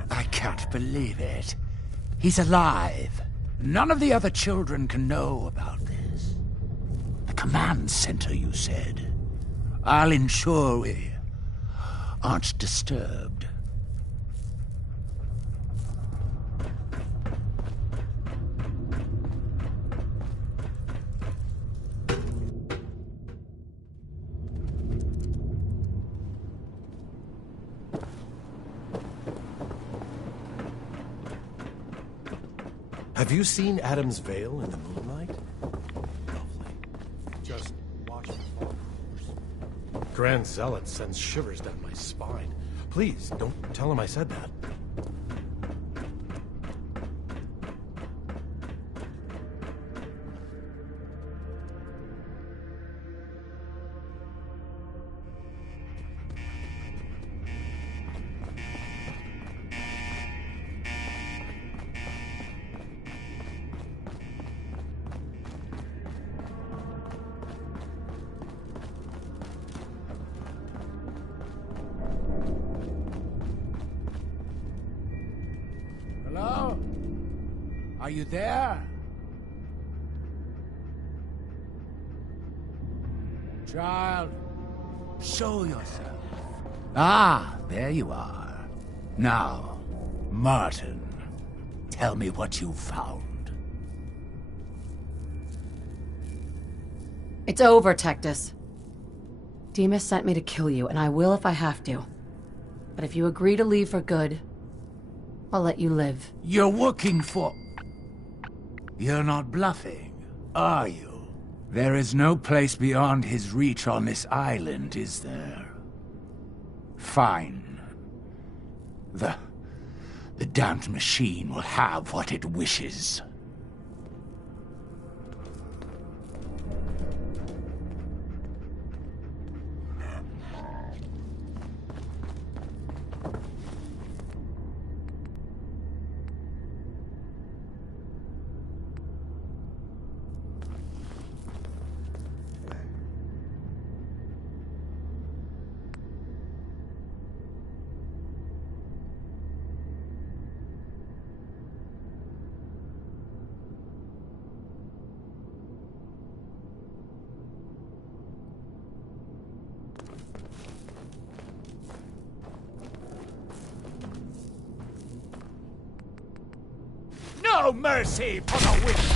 I can't believe it. He's alive. None of the other children can know about this. The command center, you said. I'll ensure we aren't disturbed. Have you seen Adam's Veil in the moonlight? Lovely. Just watch the flowers. Grand Zealot sends shivers down my spine. Please, don't tell him I said that. Hello? Are you there? Child, show yourself. Ah, there you are. Now, Martin, tell me what you found. It's over, Tectus. Demas sent me to kill you, and I will if I have to. But if you agree to leave for good, I'll let you live. You're working for... You're not bluffing, are you? There is no place beyond his reach on this island, is there? Fine. The damned machine will have what it wishes. No mercy for the wicked!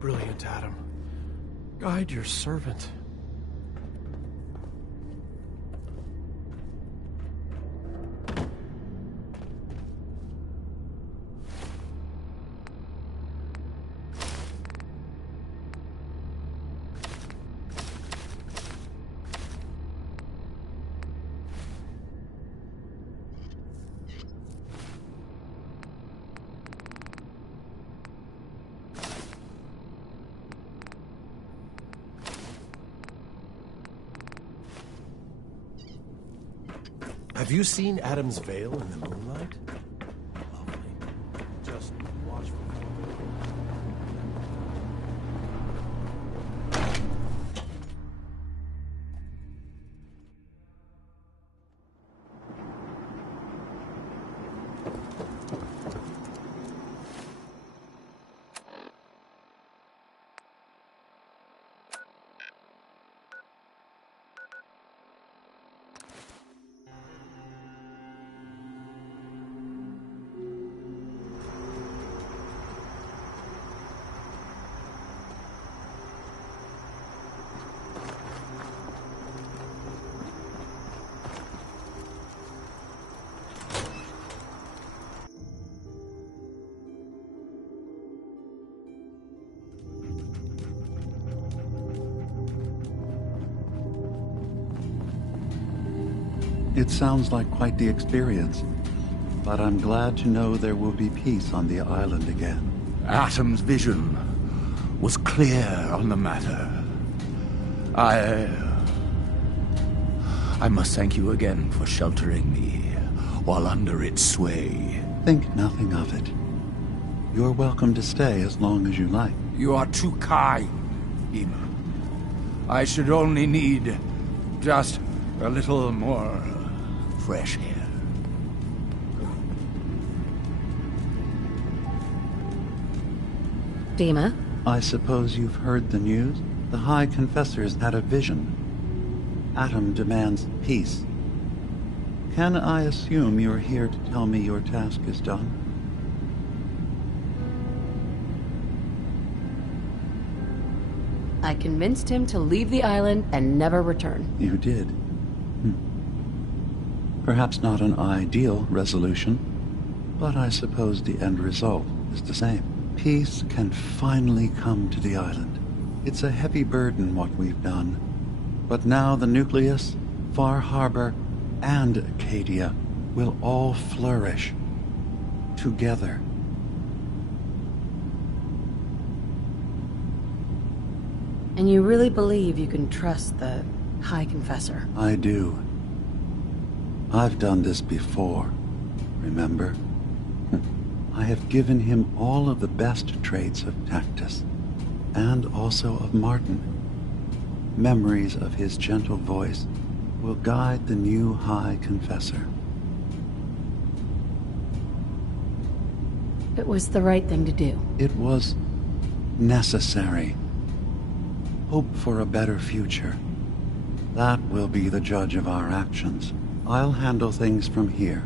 Brilliant, Adam. Guide your servant. Have you seen Adam's Veil in the moonlight? Lovely. Just watch for It sounds like quite the experience, but I'm glad to know there will be peace on the island again. Atom's vision was clear on the matter. I must thank you again for sheltering me while under its sway. Think nothing of it. You're welcome to stay as long as you like. You are too kind, Dima. I should only need just a little more fresh air. Dima? I suppose you've heard the news? The High Confessor's had a vision. Atom demands peace. Can I assume you're here to tell me your task is done? I convinced him to leave the island and never return. You did. Perhaps not an ideal resolution, but I suppose the end result is the same. Peace can finally come to the island. It's a heavy burden what we've done, but now the Nucleus, Far Harbor, and Acadia will all flourish together. And you really believe you can trust the High Confessor? I do. I've done this before, remember? I have given him all of the best traits of Tactus, and also of Martin. Memories of his gentle voice will guide the new High Confessor. It was the right thing to do. It was necessary. Hope for a better future. That will be the judge of our actions. I'll handle things from here.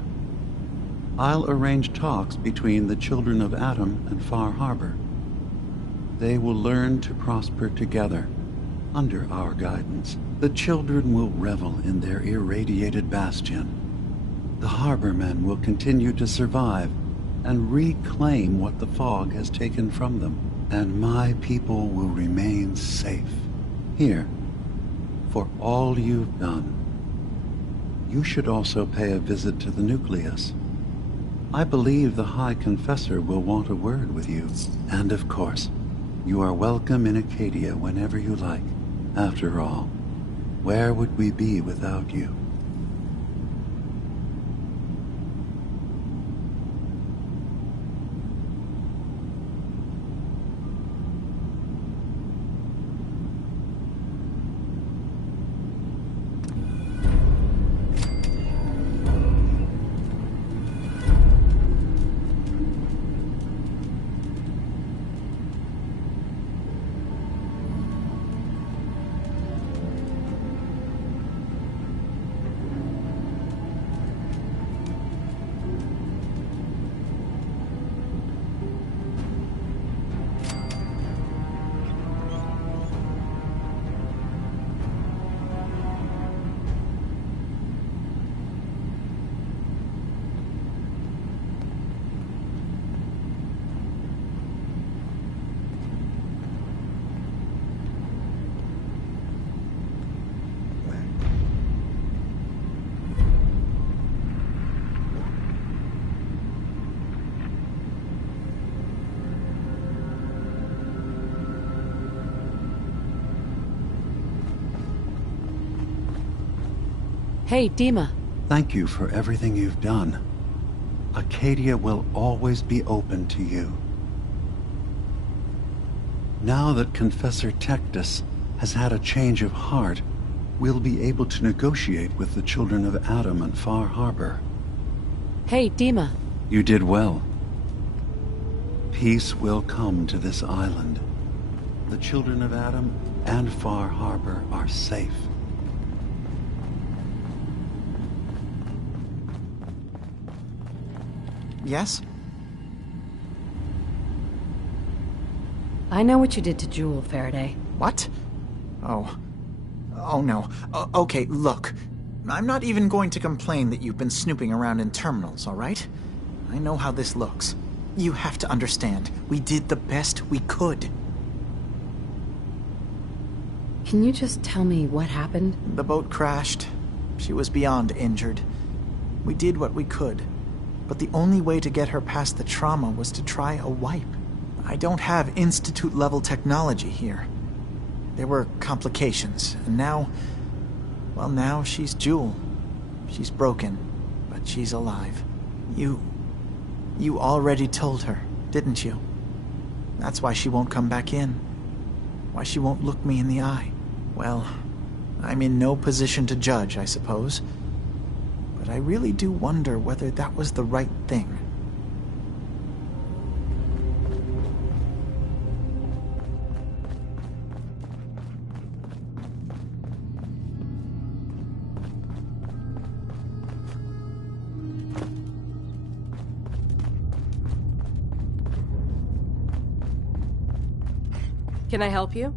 I'll arrange talks between the children of Atom and Far Harbor. They will learn to prosper together under our guidance. The children will revel in their irradiated bastion. The harbormen will continue to survive and reclaim what the fog has taken from them. And my people will remain safe. Here, for all you've done. You should also pay a visit to the Nucleus. I believe the High Confessor will want a word with you. And of course, you are welcome in Acadia whenever you like. After all, where would we be without you? Hey, Dima. Thank you for everything you've done. Acadia will always be open to you. Now that Confessor Tectus has had a change of heart, we'll be able to negotiate with the children of Adam and Far Harbor. Hey, Dima. You did well. Peace will come to this island. The children of Adam and Far Harbor are safe. Yes? I know what you did to Jewel, Faraday. What? Oh. Oh no. Okay, look. I'm not even going to complain that you've been snooping around in terminals, alright? I know how this looks. You have to understand, we did the best we could. Can you just tell me what happened? The boat crashed. She was beyond injured. We did what we could. But the only way to get her past the trauma was to try a wipe. I don't have Institute-level technology here. There were complications, and now... well, now she's Jewel. She's broken, but she's alive. You already told her, didn't you? That's why she won't come back in. Why she won't look me in the eye. Well, I'm in no position to judge, I suppose. But I really do wonder whether that was the right thing. Can I help you?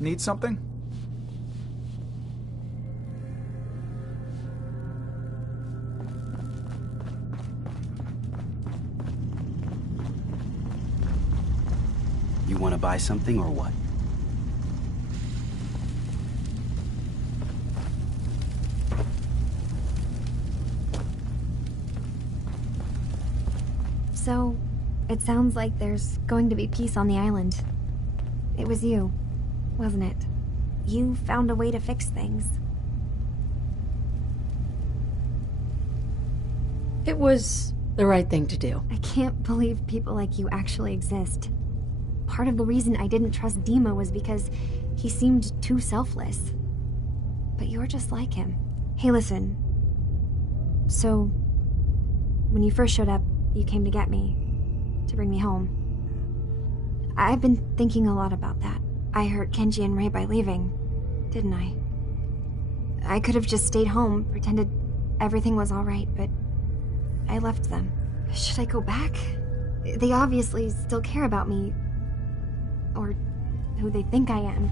Need something? You want to buy something or what? So, it sounds like there's going to be peace on the island. It was you, wasn't it? You found a way to fix things. It was the right thing to do. I can't believe people like you actually exist. Part of the reason I didn't trust Dima was because he seemed too selfless. But you're just like him. Hey, listen. So, when you first showed up, you came to get me, to bring me home. I've been thinking a lot about that. I hurt Kenji and Ray by leaving, didn't I? I could have just stayed home, pretended everything was alright, but I left them. Should I go back? They obviously still care about me, or who they think I am.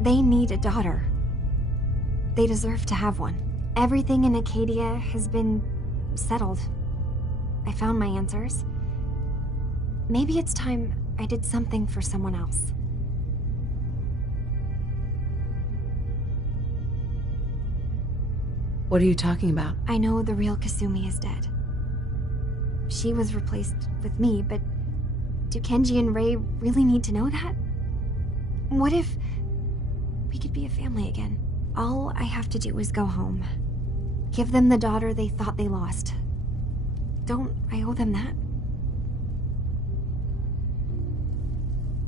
They need a daughter. They deserve to have one. Everything in Acadia has been settled. I found my answers. Maybe it's time I did something for someone else. What are you talking about? I know the real Kasumi is dead. She was replaced with me, but do Kenji and Ray really need to know that? What if we could be a family again? All I have to do is go home. Give them the daughter they thought they lost. Don't I owe them that?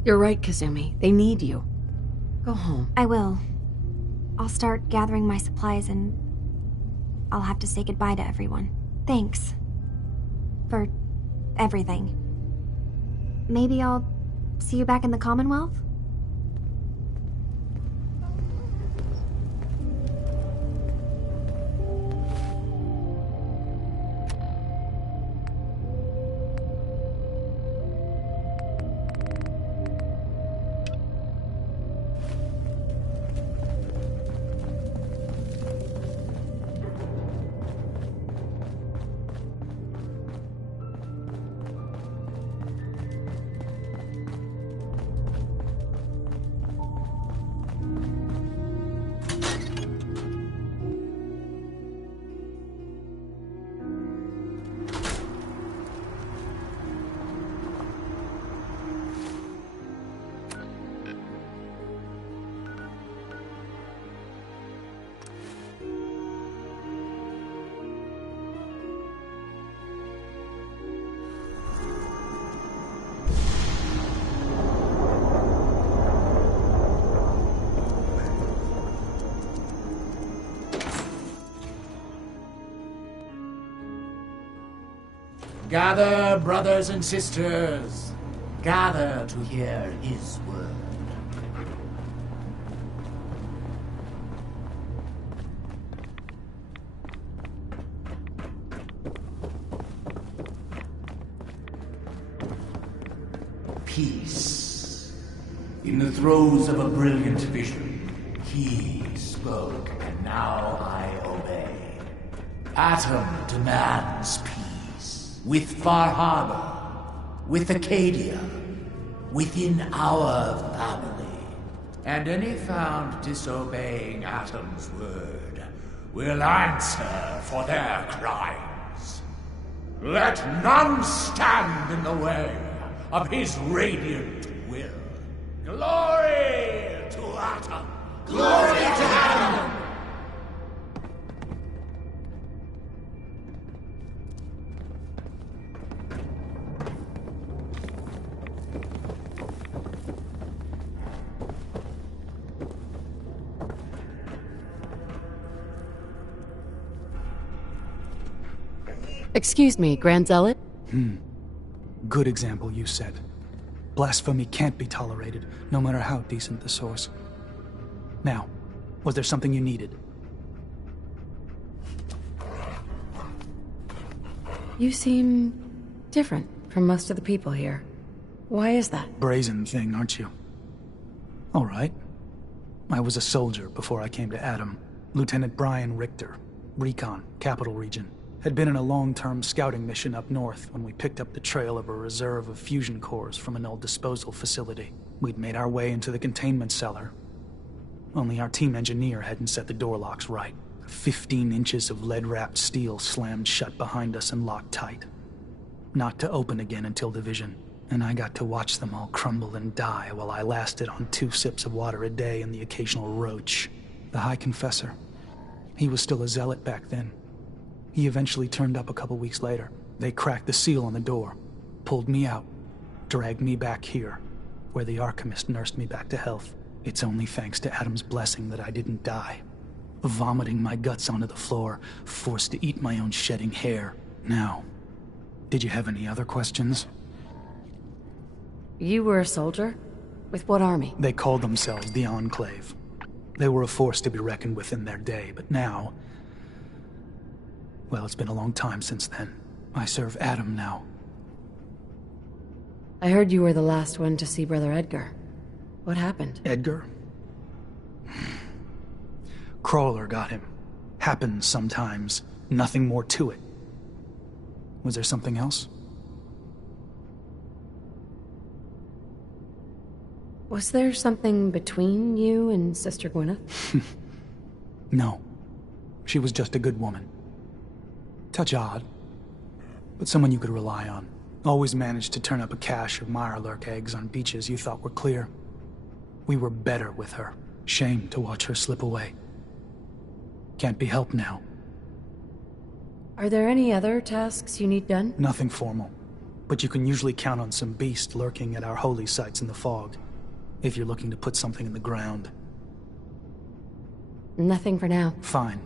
You're right, Kasumi. They need you. Go home. I will. I'll start gathering my supplies and I'll have to say goodbye to everyone. Thanks. For everything. Maybe I'll see you back in the Commonwealth? Gather, brothers and sisters. Gather to hear his word. Peace. In the throes of a brilliant vision, he spoke, and now I obey. Atom demands peace. With Far Harbor, with Acadia, within our family. And any found disobeying Atom's word will answer for their crimes. Let none stand in the way of his radiant will. Glory to Atom! Glory to Atom! Excuse me, Grand Zealot? Good example, you said. Blasphemy can't be tolerated, no matter how decent the source. Now, was there something you needed? You seem different from most of the people here. Why is that? Brazen thing, aren't you? All right. I was a soldier before I came to Atom. Lieutenant Brian Richter, Recon, Capital Region. Had been in a long-term scouting mission up north when we picked up the trail of a reserve of fusion cores from an old disposal facility. We'd made our way into the containment cellar. Only our team engineer hadn't set the door locks right. 15 inches of lead-wrapped steel slammed shut behind us and locked tight. Not to open again until division. And I got to watch them all crumble and die while I lasted on 2 sips of water a day and the occasional roach. The High Confessor. He was still a zealot back then. He eventually turned up a couple weeks later. They cracked the seal on the door, pulled me out, dragged me back here, where the Archimist nursed me back to health. It's only thanks to Atom's blessing that I didn't die. Vomiting my guts onto the floor, forced to eat my own shedding hair. Now, did you have any other questions? You were a soldier? With what army? They called themselves the Enclave. They were a force to be reckoned with in their day, but now... Well, it's been a long time since then. I serve Atom now. I heard you were the last one to see Brother Edgar. What happened? Edgar? Crawler got him. Happens sometimes. Nothing more to it. Was there something else? Was there something between you and Sister Gwyneth? No. She was just a good woman. Touch odd, but someone you could rely on. Always managed to turn up a cache of Mirelurk eggs on beaches you thought were clear. We were better with her. Shame to watch her slip away. Can't be helped now. Are there any other tasks you need done? Nothing formal, but you can usually count on some beast lurking at our holy sites in the fog, if you're looking to put something in the ground. Nothing for now. Fine.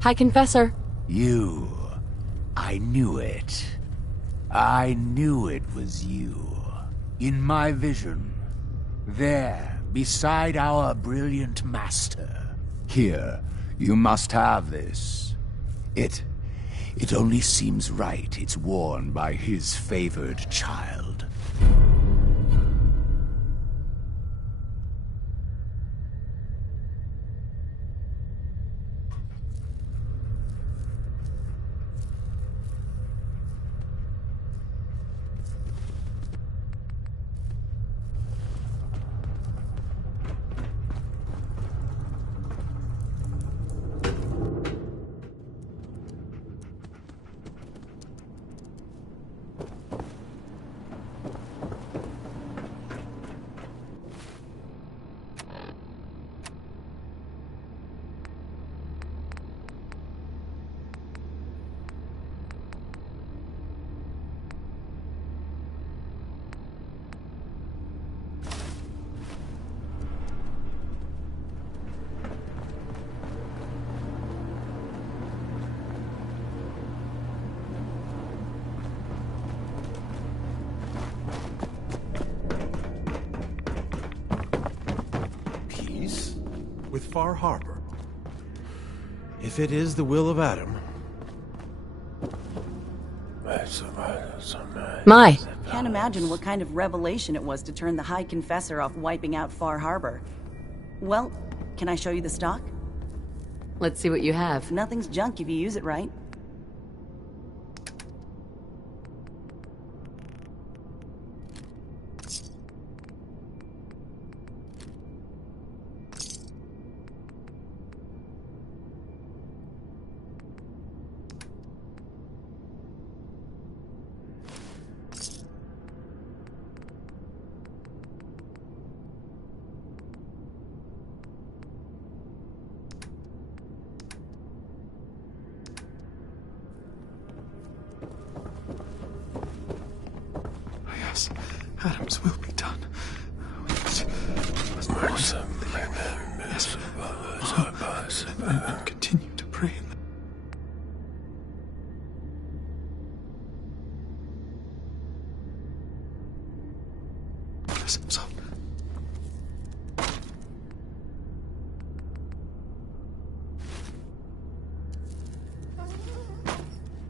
High Confessor. You. I knew it. I knew it was you. In my vision. There, beside our brilliant master. Here, you must have this. It only seems right it's worn by his favored child. with Far Harbor. If it is the will of Adam... My! Can't imagine what kind of revelation it was to turn the High Confessor off wiping out Far Harbor. Well, can I show you the stock? Let's see what you have. Nothing's junk if you use it right. Yes, Adam's will be done. We must and continue to pray. Bless himself.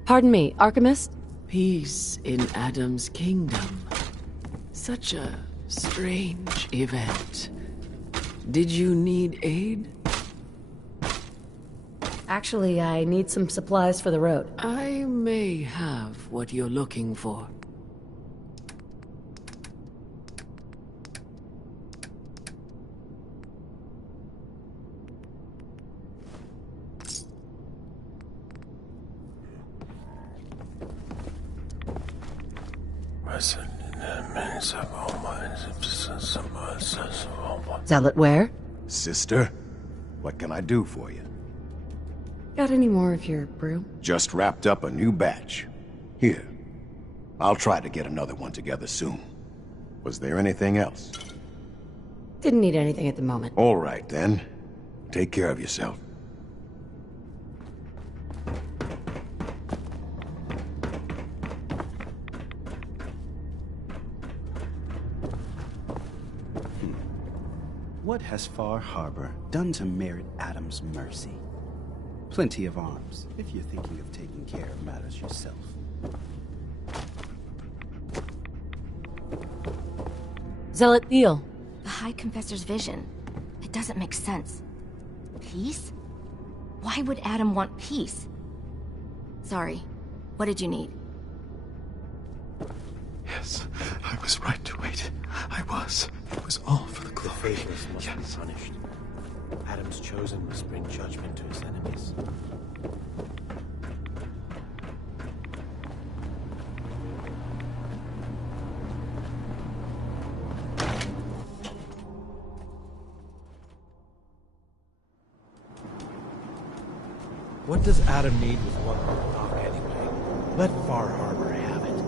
Pardon me, Archimist? Peace in Adam's kingdom. Such a strange event. Did you need aid? Actually, I need some supplies for the road. I may have what you're looking for. Zealot where? Sister, what can I do for you? Got any more of your brew? Just wrapped up a new batch. Here. I'll try to get another one together soon. Was there anything else? Didn't need anything at the moment. All right, then. Take care of yourself. What has Far Harbor done to merit Adam's mercy? Plenty of arms, if you're thinking of taking care of matters yourself. Zealot Thiel. The High Confessor's vision. It doesn't make sense. Peace? Why would Adam want peace? Sorry. What did you need? Yes, I was right to wait. I was. It was all for the glory. The faithless must be punished. Adam's chosen must bring judgment to his enemies. What does Adam need with one more knock anyway? Let Far Harbor have it.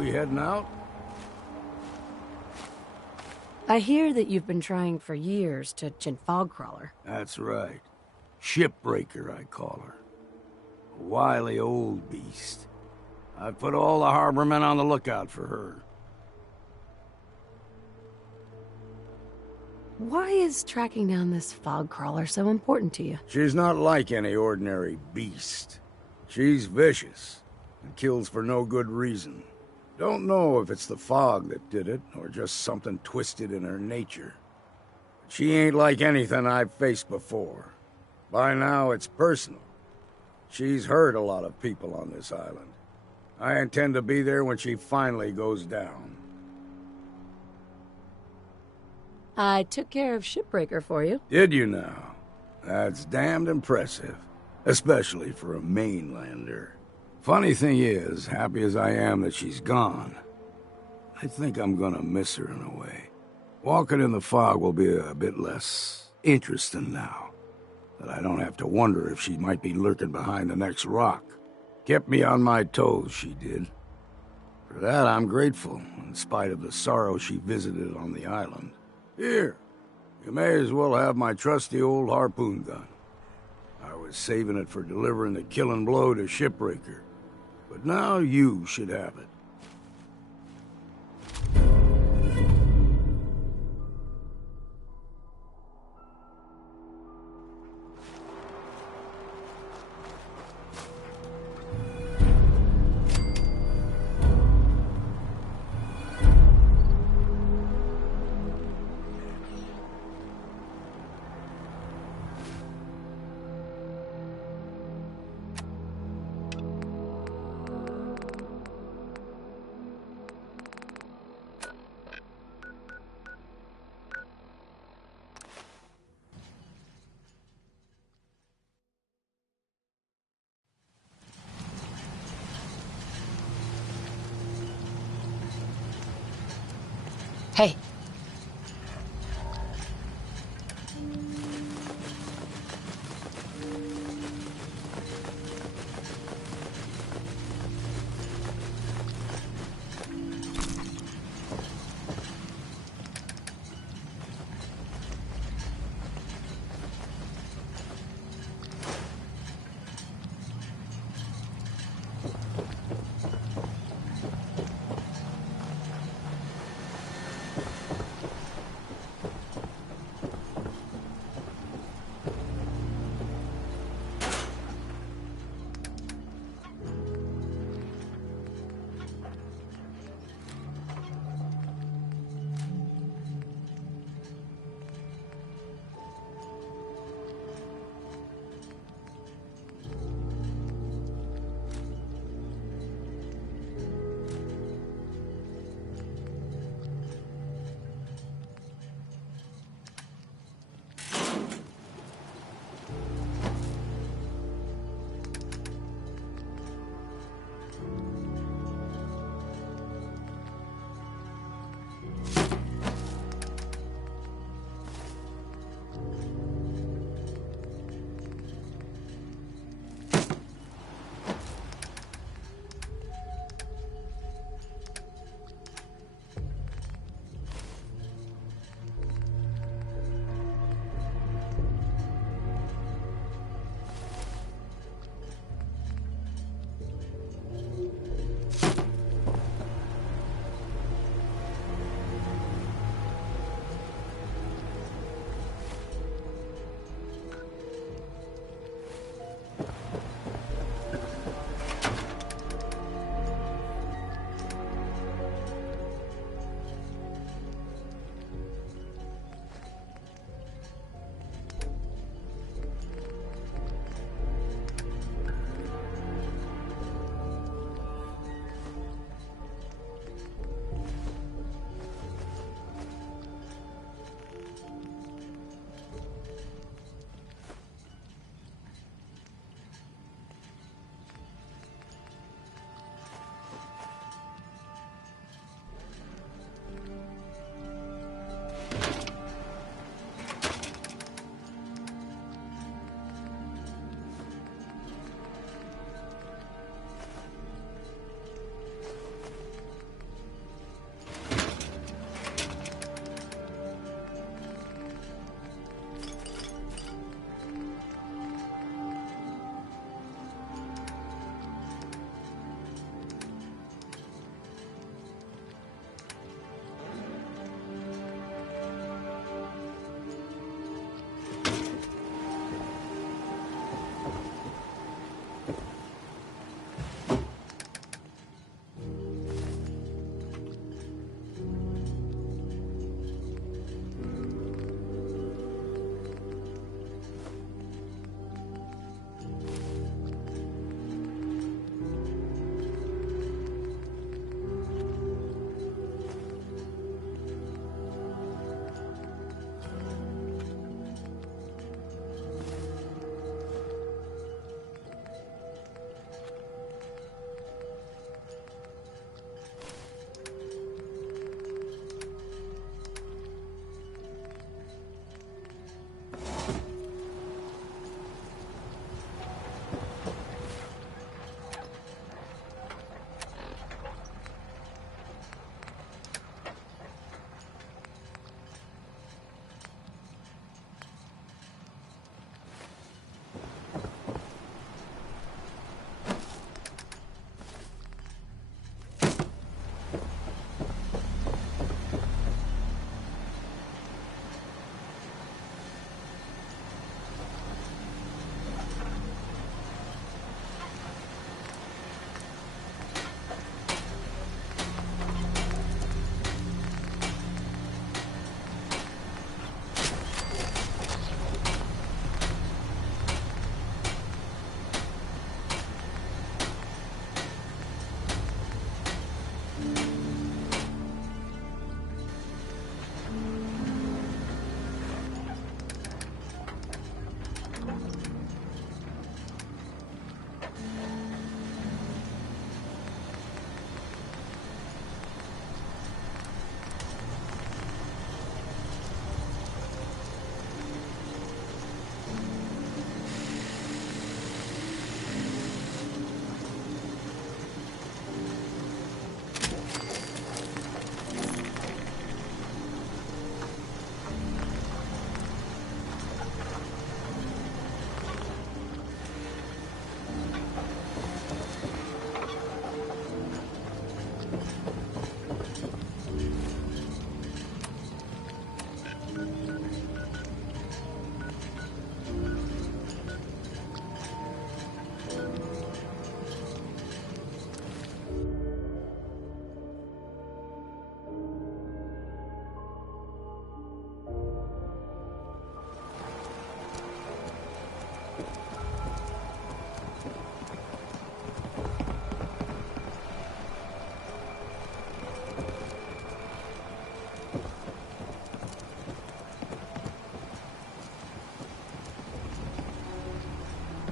we heading out? I hear that you've been trying for years to chin Fogcrawler. That's right. Shipbreaker, I call her. A wily old beast. I've put all the harbormen on the lookout for her. Why is tracking down this Fogcrawler so important to you? She's not like any ordinary beast. She's vicious, and kills for no good reason. Don't know if it's the fog that did it, or just something twisted in her nature. But she ain't like anything I've faced before. By now, it's personal. She's hurt a lot of people on this island. I intend to be there when she finally goes down. I took care of Shipbreaker for you. Did you now? That's damned impressive. Especially for a mainlander. Funny thing is, happy as I am that she's gone, I think I'm gonna miss her in a way. Walking in the fog will be a bit less interesting now. That I don't have to wonder if she might be lurking behind the next rock. Kept me on my toes, she did. For that, I'm grateful, in spite of the sorrow she visited on the island. Here, you may as well have my trusty old harpoon gun. I was saving it for delivering the killing blow to Shipbreaker. But now you should have it. Hey.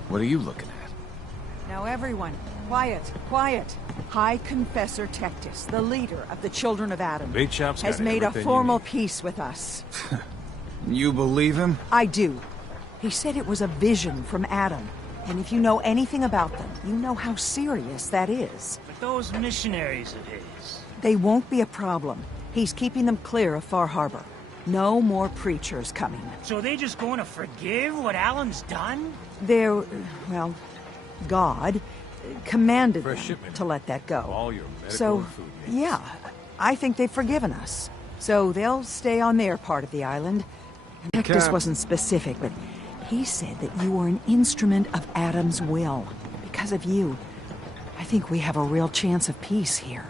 What are you looking at? Now everyone, quiet, quiet. High Confessor Tectus, the leader of the Children of Adam, Bait Shop's has got made a everything you formal need. peace with us. You believe him? I do. He said it was a vision from Adam. And if you know anything about them, you know how serious that is. But those missionaries of his... They won't be a problem. He's keeping them clear of Far Harbor. No more preachers coming. So they just going to forgive what Alan's done? They're, well, God commanded them shipment. to let that go. All your medical So, and food needs. yeah, I think they've forgiven us. So they'll stay on their part of the island. Tectus Cap. wasn't specific, but he said that you were an instrument of Adam's will. Because of you, I think we have a real chance of peace here.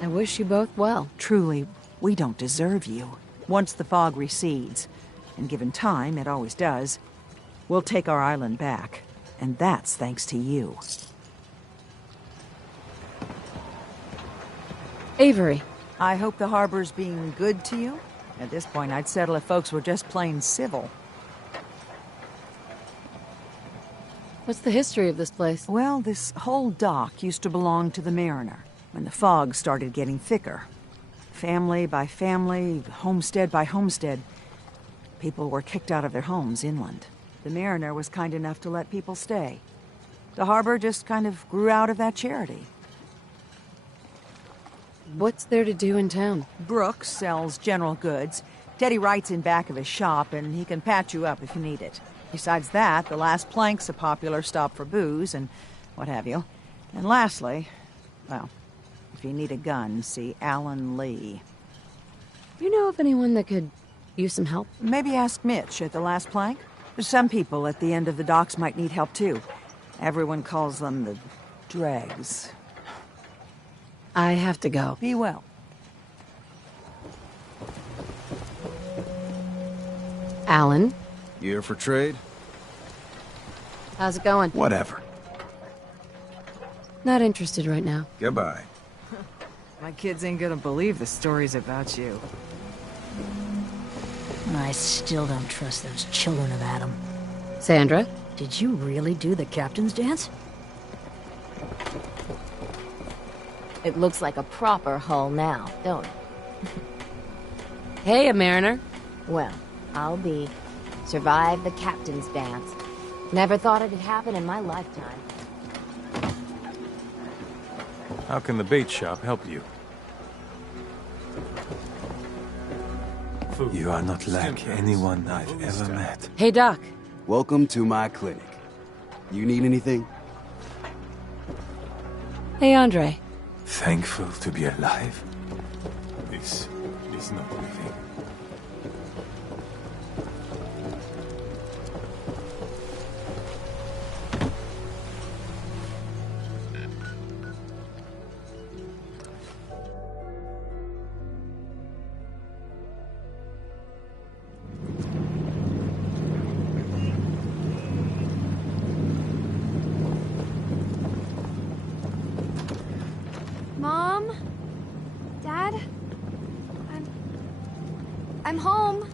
I wish you both well. Truly, we don't deserve you. Once the fog recedes, and given time, it always does, we'll take our island back. And that's thanks to you. Avery. I hope the harbor's being good to you. At this point, I'd settle if folks were just plain civil. What's the history of this place? Well, this whole dock used to belong to the Mariner, when the fog started getting thicker. Family by family, homestead by homestead, people were kicked out of their homes inland. The Mariner was kind enough to let people stay. The harbor just kind of grew out of that charity. What's there to do in town? Brooks sells general goods. Teddy Wright's in back of his shop, and he can patch you up if you need it. Besides that, the Last Plank's a popular stop for booze and what have you. And lastly, well, if you need a gun, see Alan Lee. You know of anyone that could use some help? Maybe ask Mitch at the Last Plank. Some people at the end of the docks might need help too. Everyone calls them the dregs. I have to go. Be well. Alan, You here for trade? how's it going? Whatever. Not interested right now. Goodbye. My kids ain't gonna believe the stories about you. I still don't trust those children of Adam. Sandra? Did you really do the captain's dance? It looks like a proper hull now, don't it? Hey, a mariner. Well, I'll be. Survive the captain's dance. Never thought it'd happen in my lifetime. How can the bait shop help you? You are not like anyone I've ever met. Hey, Doc. Welcome to my clinic. You need anything? Hey, Andre. Thankful to be alive. This is not living. Mom? Dad? I'm home.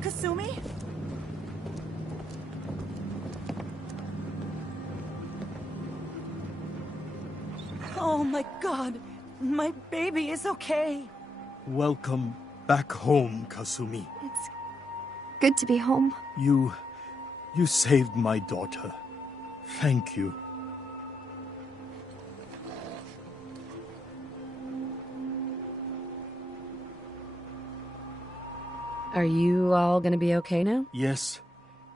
Kasumi? Oh my god. My baby is okay. Welcome back home, Kasumi. It's good to be home. You saved my daughter. Thank you. Are you all gonna be okay now? Yes,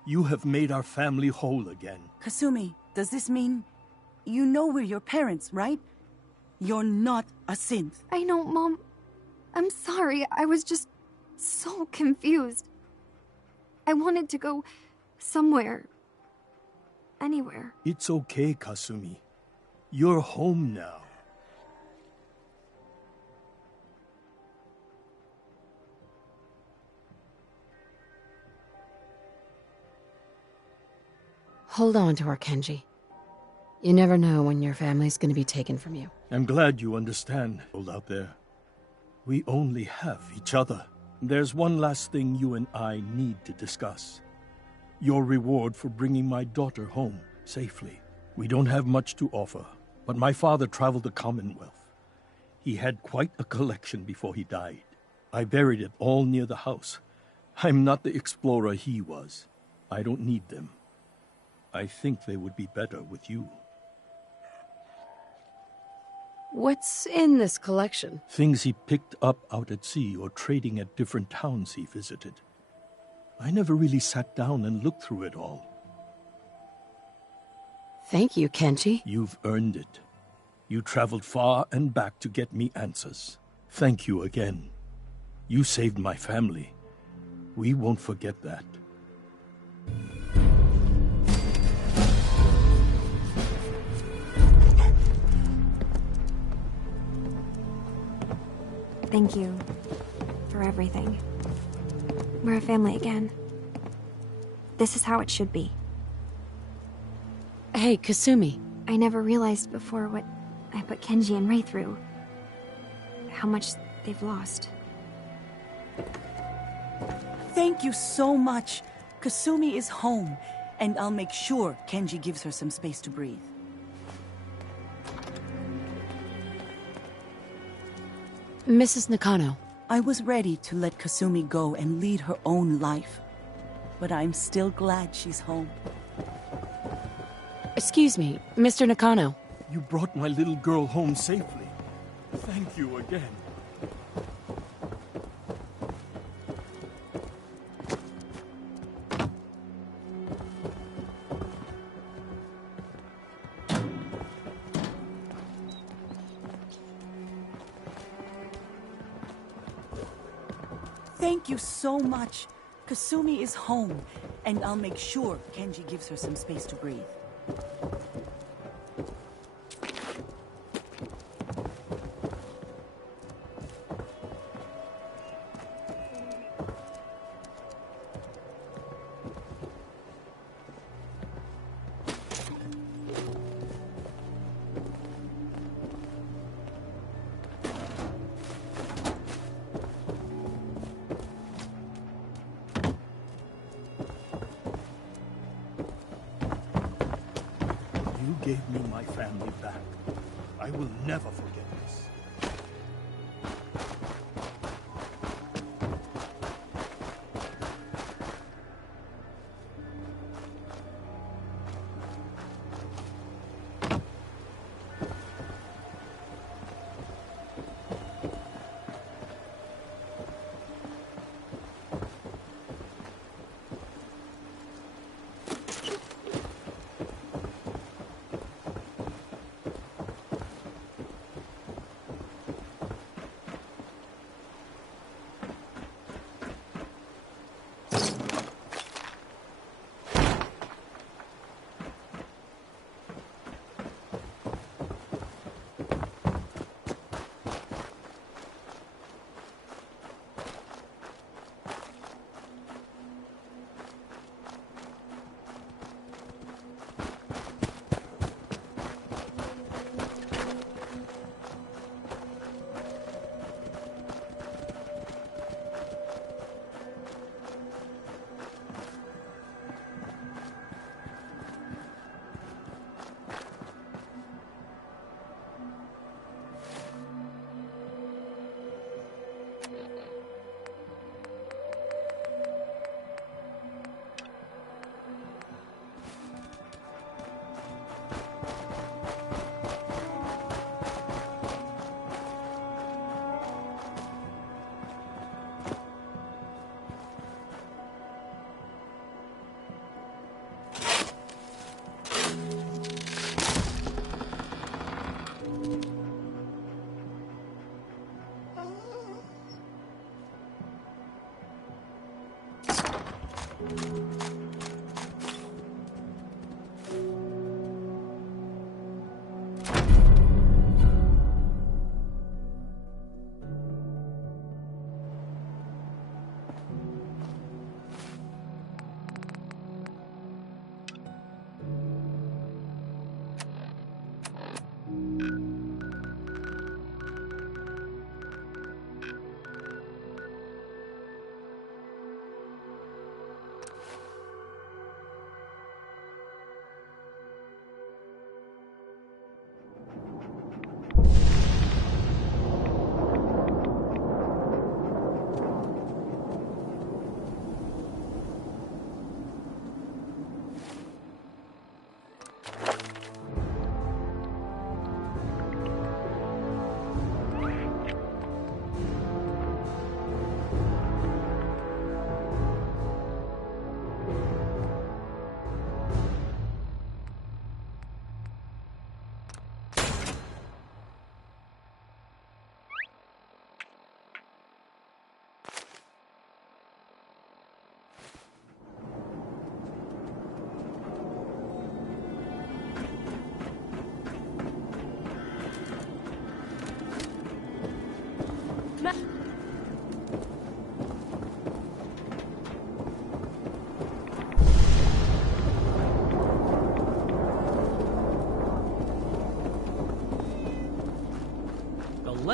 you have made our family whole again. Kasumi, does this mean you know we're your parents, right? You're not a synth. I know, Mom. I'm sorry. I was just so confused. I wanted to go somewhere. Anywhere. It's okay, Kasumi. You're home now. Hold on to her, Kenji. You never know when your family's gonna be taken from you. I'm glad you understand, old out there. We only have each other. There's one last thing you and I need to discuss. Your reward for bringing my daughter home safely. We don't have much to offer, but my father traveled the Commonwealth. He had quite a collection before he died. I buried it all near the house. I'm not the explorer he was. I don't need them. I think they would be better with you. What's in this collection? Things he picked up out at sea or trading at different towns he visited. I never really sat down and looked through it all. Thank you, Kenji. You've earned it. You traveled far and back to get me answers. Thank you again. You saved my family. We won't forget that. Thank you for everything. We're a family again. This is how it should be. Hey, Kasumi. I never realized before what I put Kenji and Rei through. How much they've lost. Thank you so much. Kasumi is home, and I'll make sure Kenji gives her some space to breathe. Mrs. Nakano. I was ready to let Kasumi go and lead her own life, but I'm still glad she's home. Excuse me, Mr. Nakano. You brought my little girl home safely. Thank you again. Thank you so much. Kasumi is home, and I'll make sure Kenji gives her some space to breathe. You gave me my family back. I will never forget this.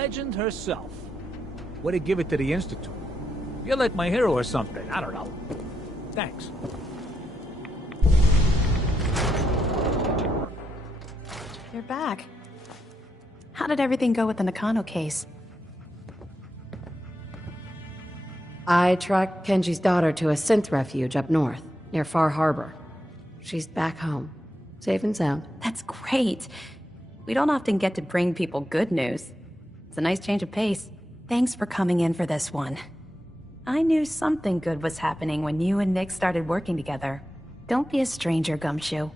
legend herself. Way to give it to the Institute. You're like my hero or something. I don't know. Thanks. You're back. How did everything go with the Nakano case? I tracked Kenji's daughter to a synth refuge up north, near Far Harbor. She's back home, safe and sound. That's great. We don't often get to bring people good news. It's a nice change of pace. Thanks for coming in for this one. I knew something good was happening when you and Nick started working together. Don't be a stranger, Gumshoe.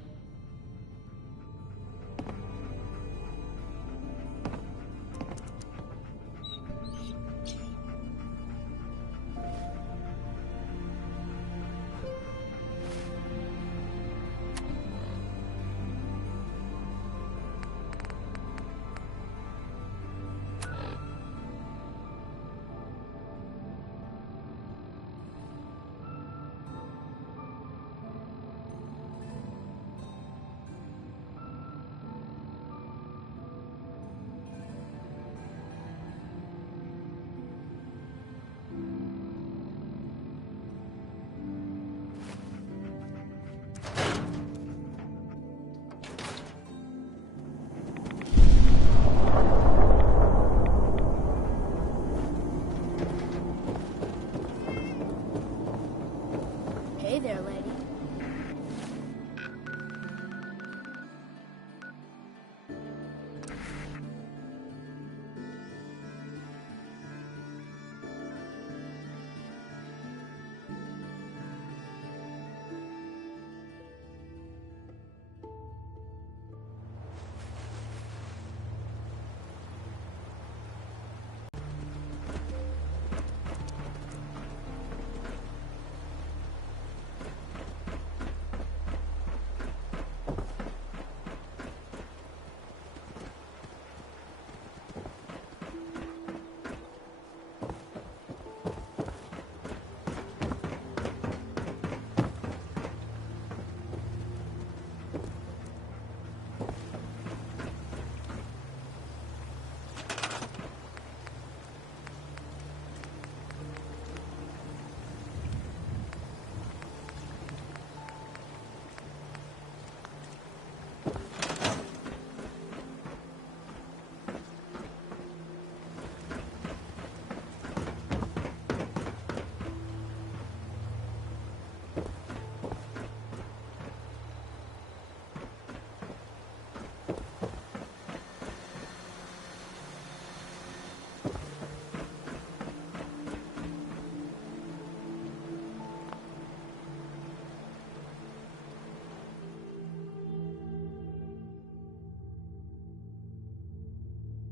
Hey there, lady.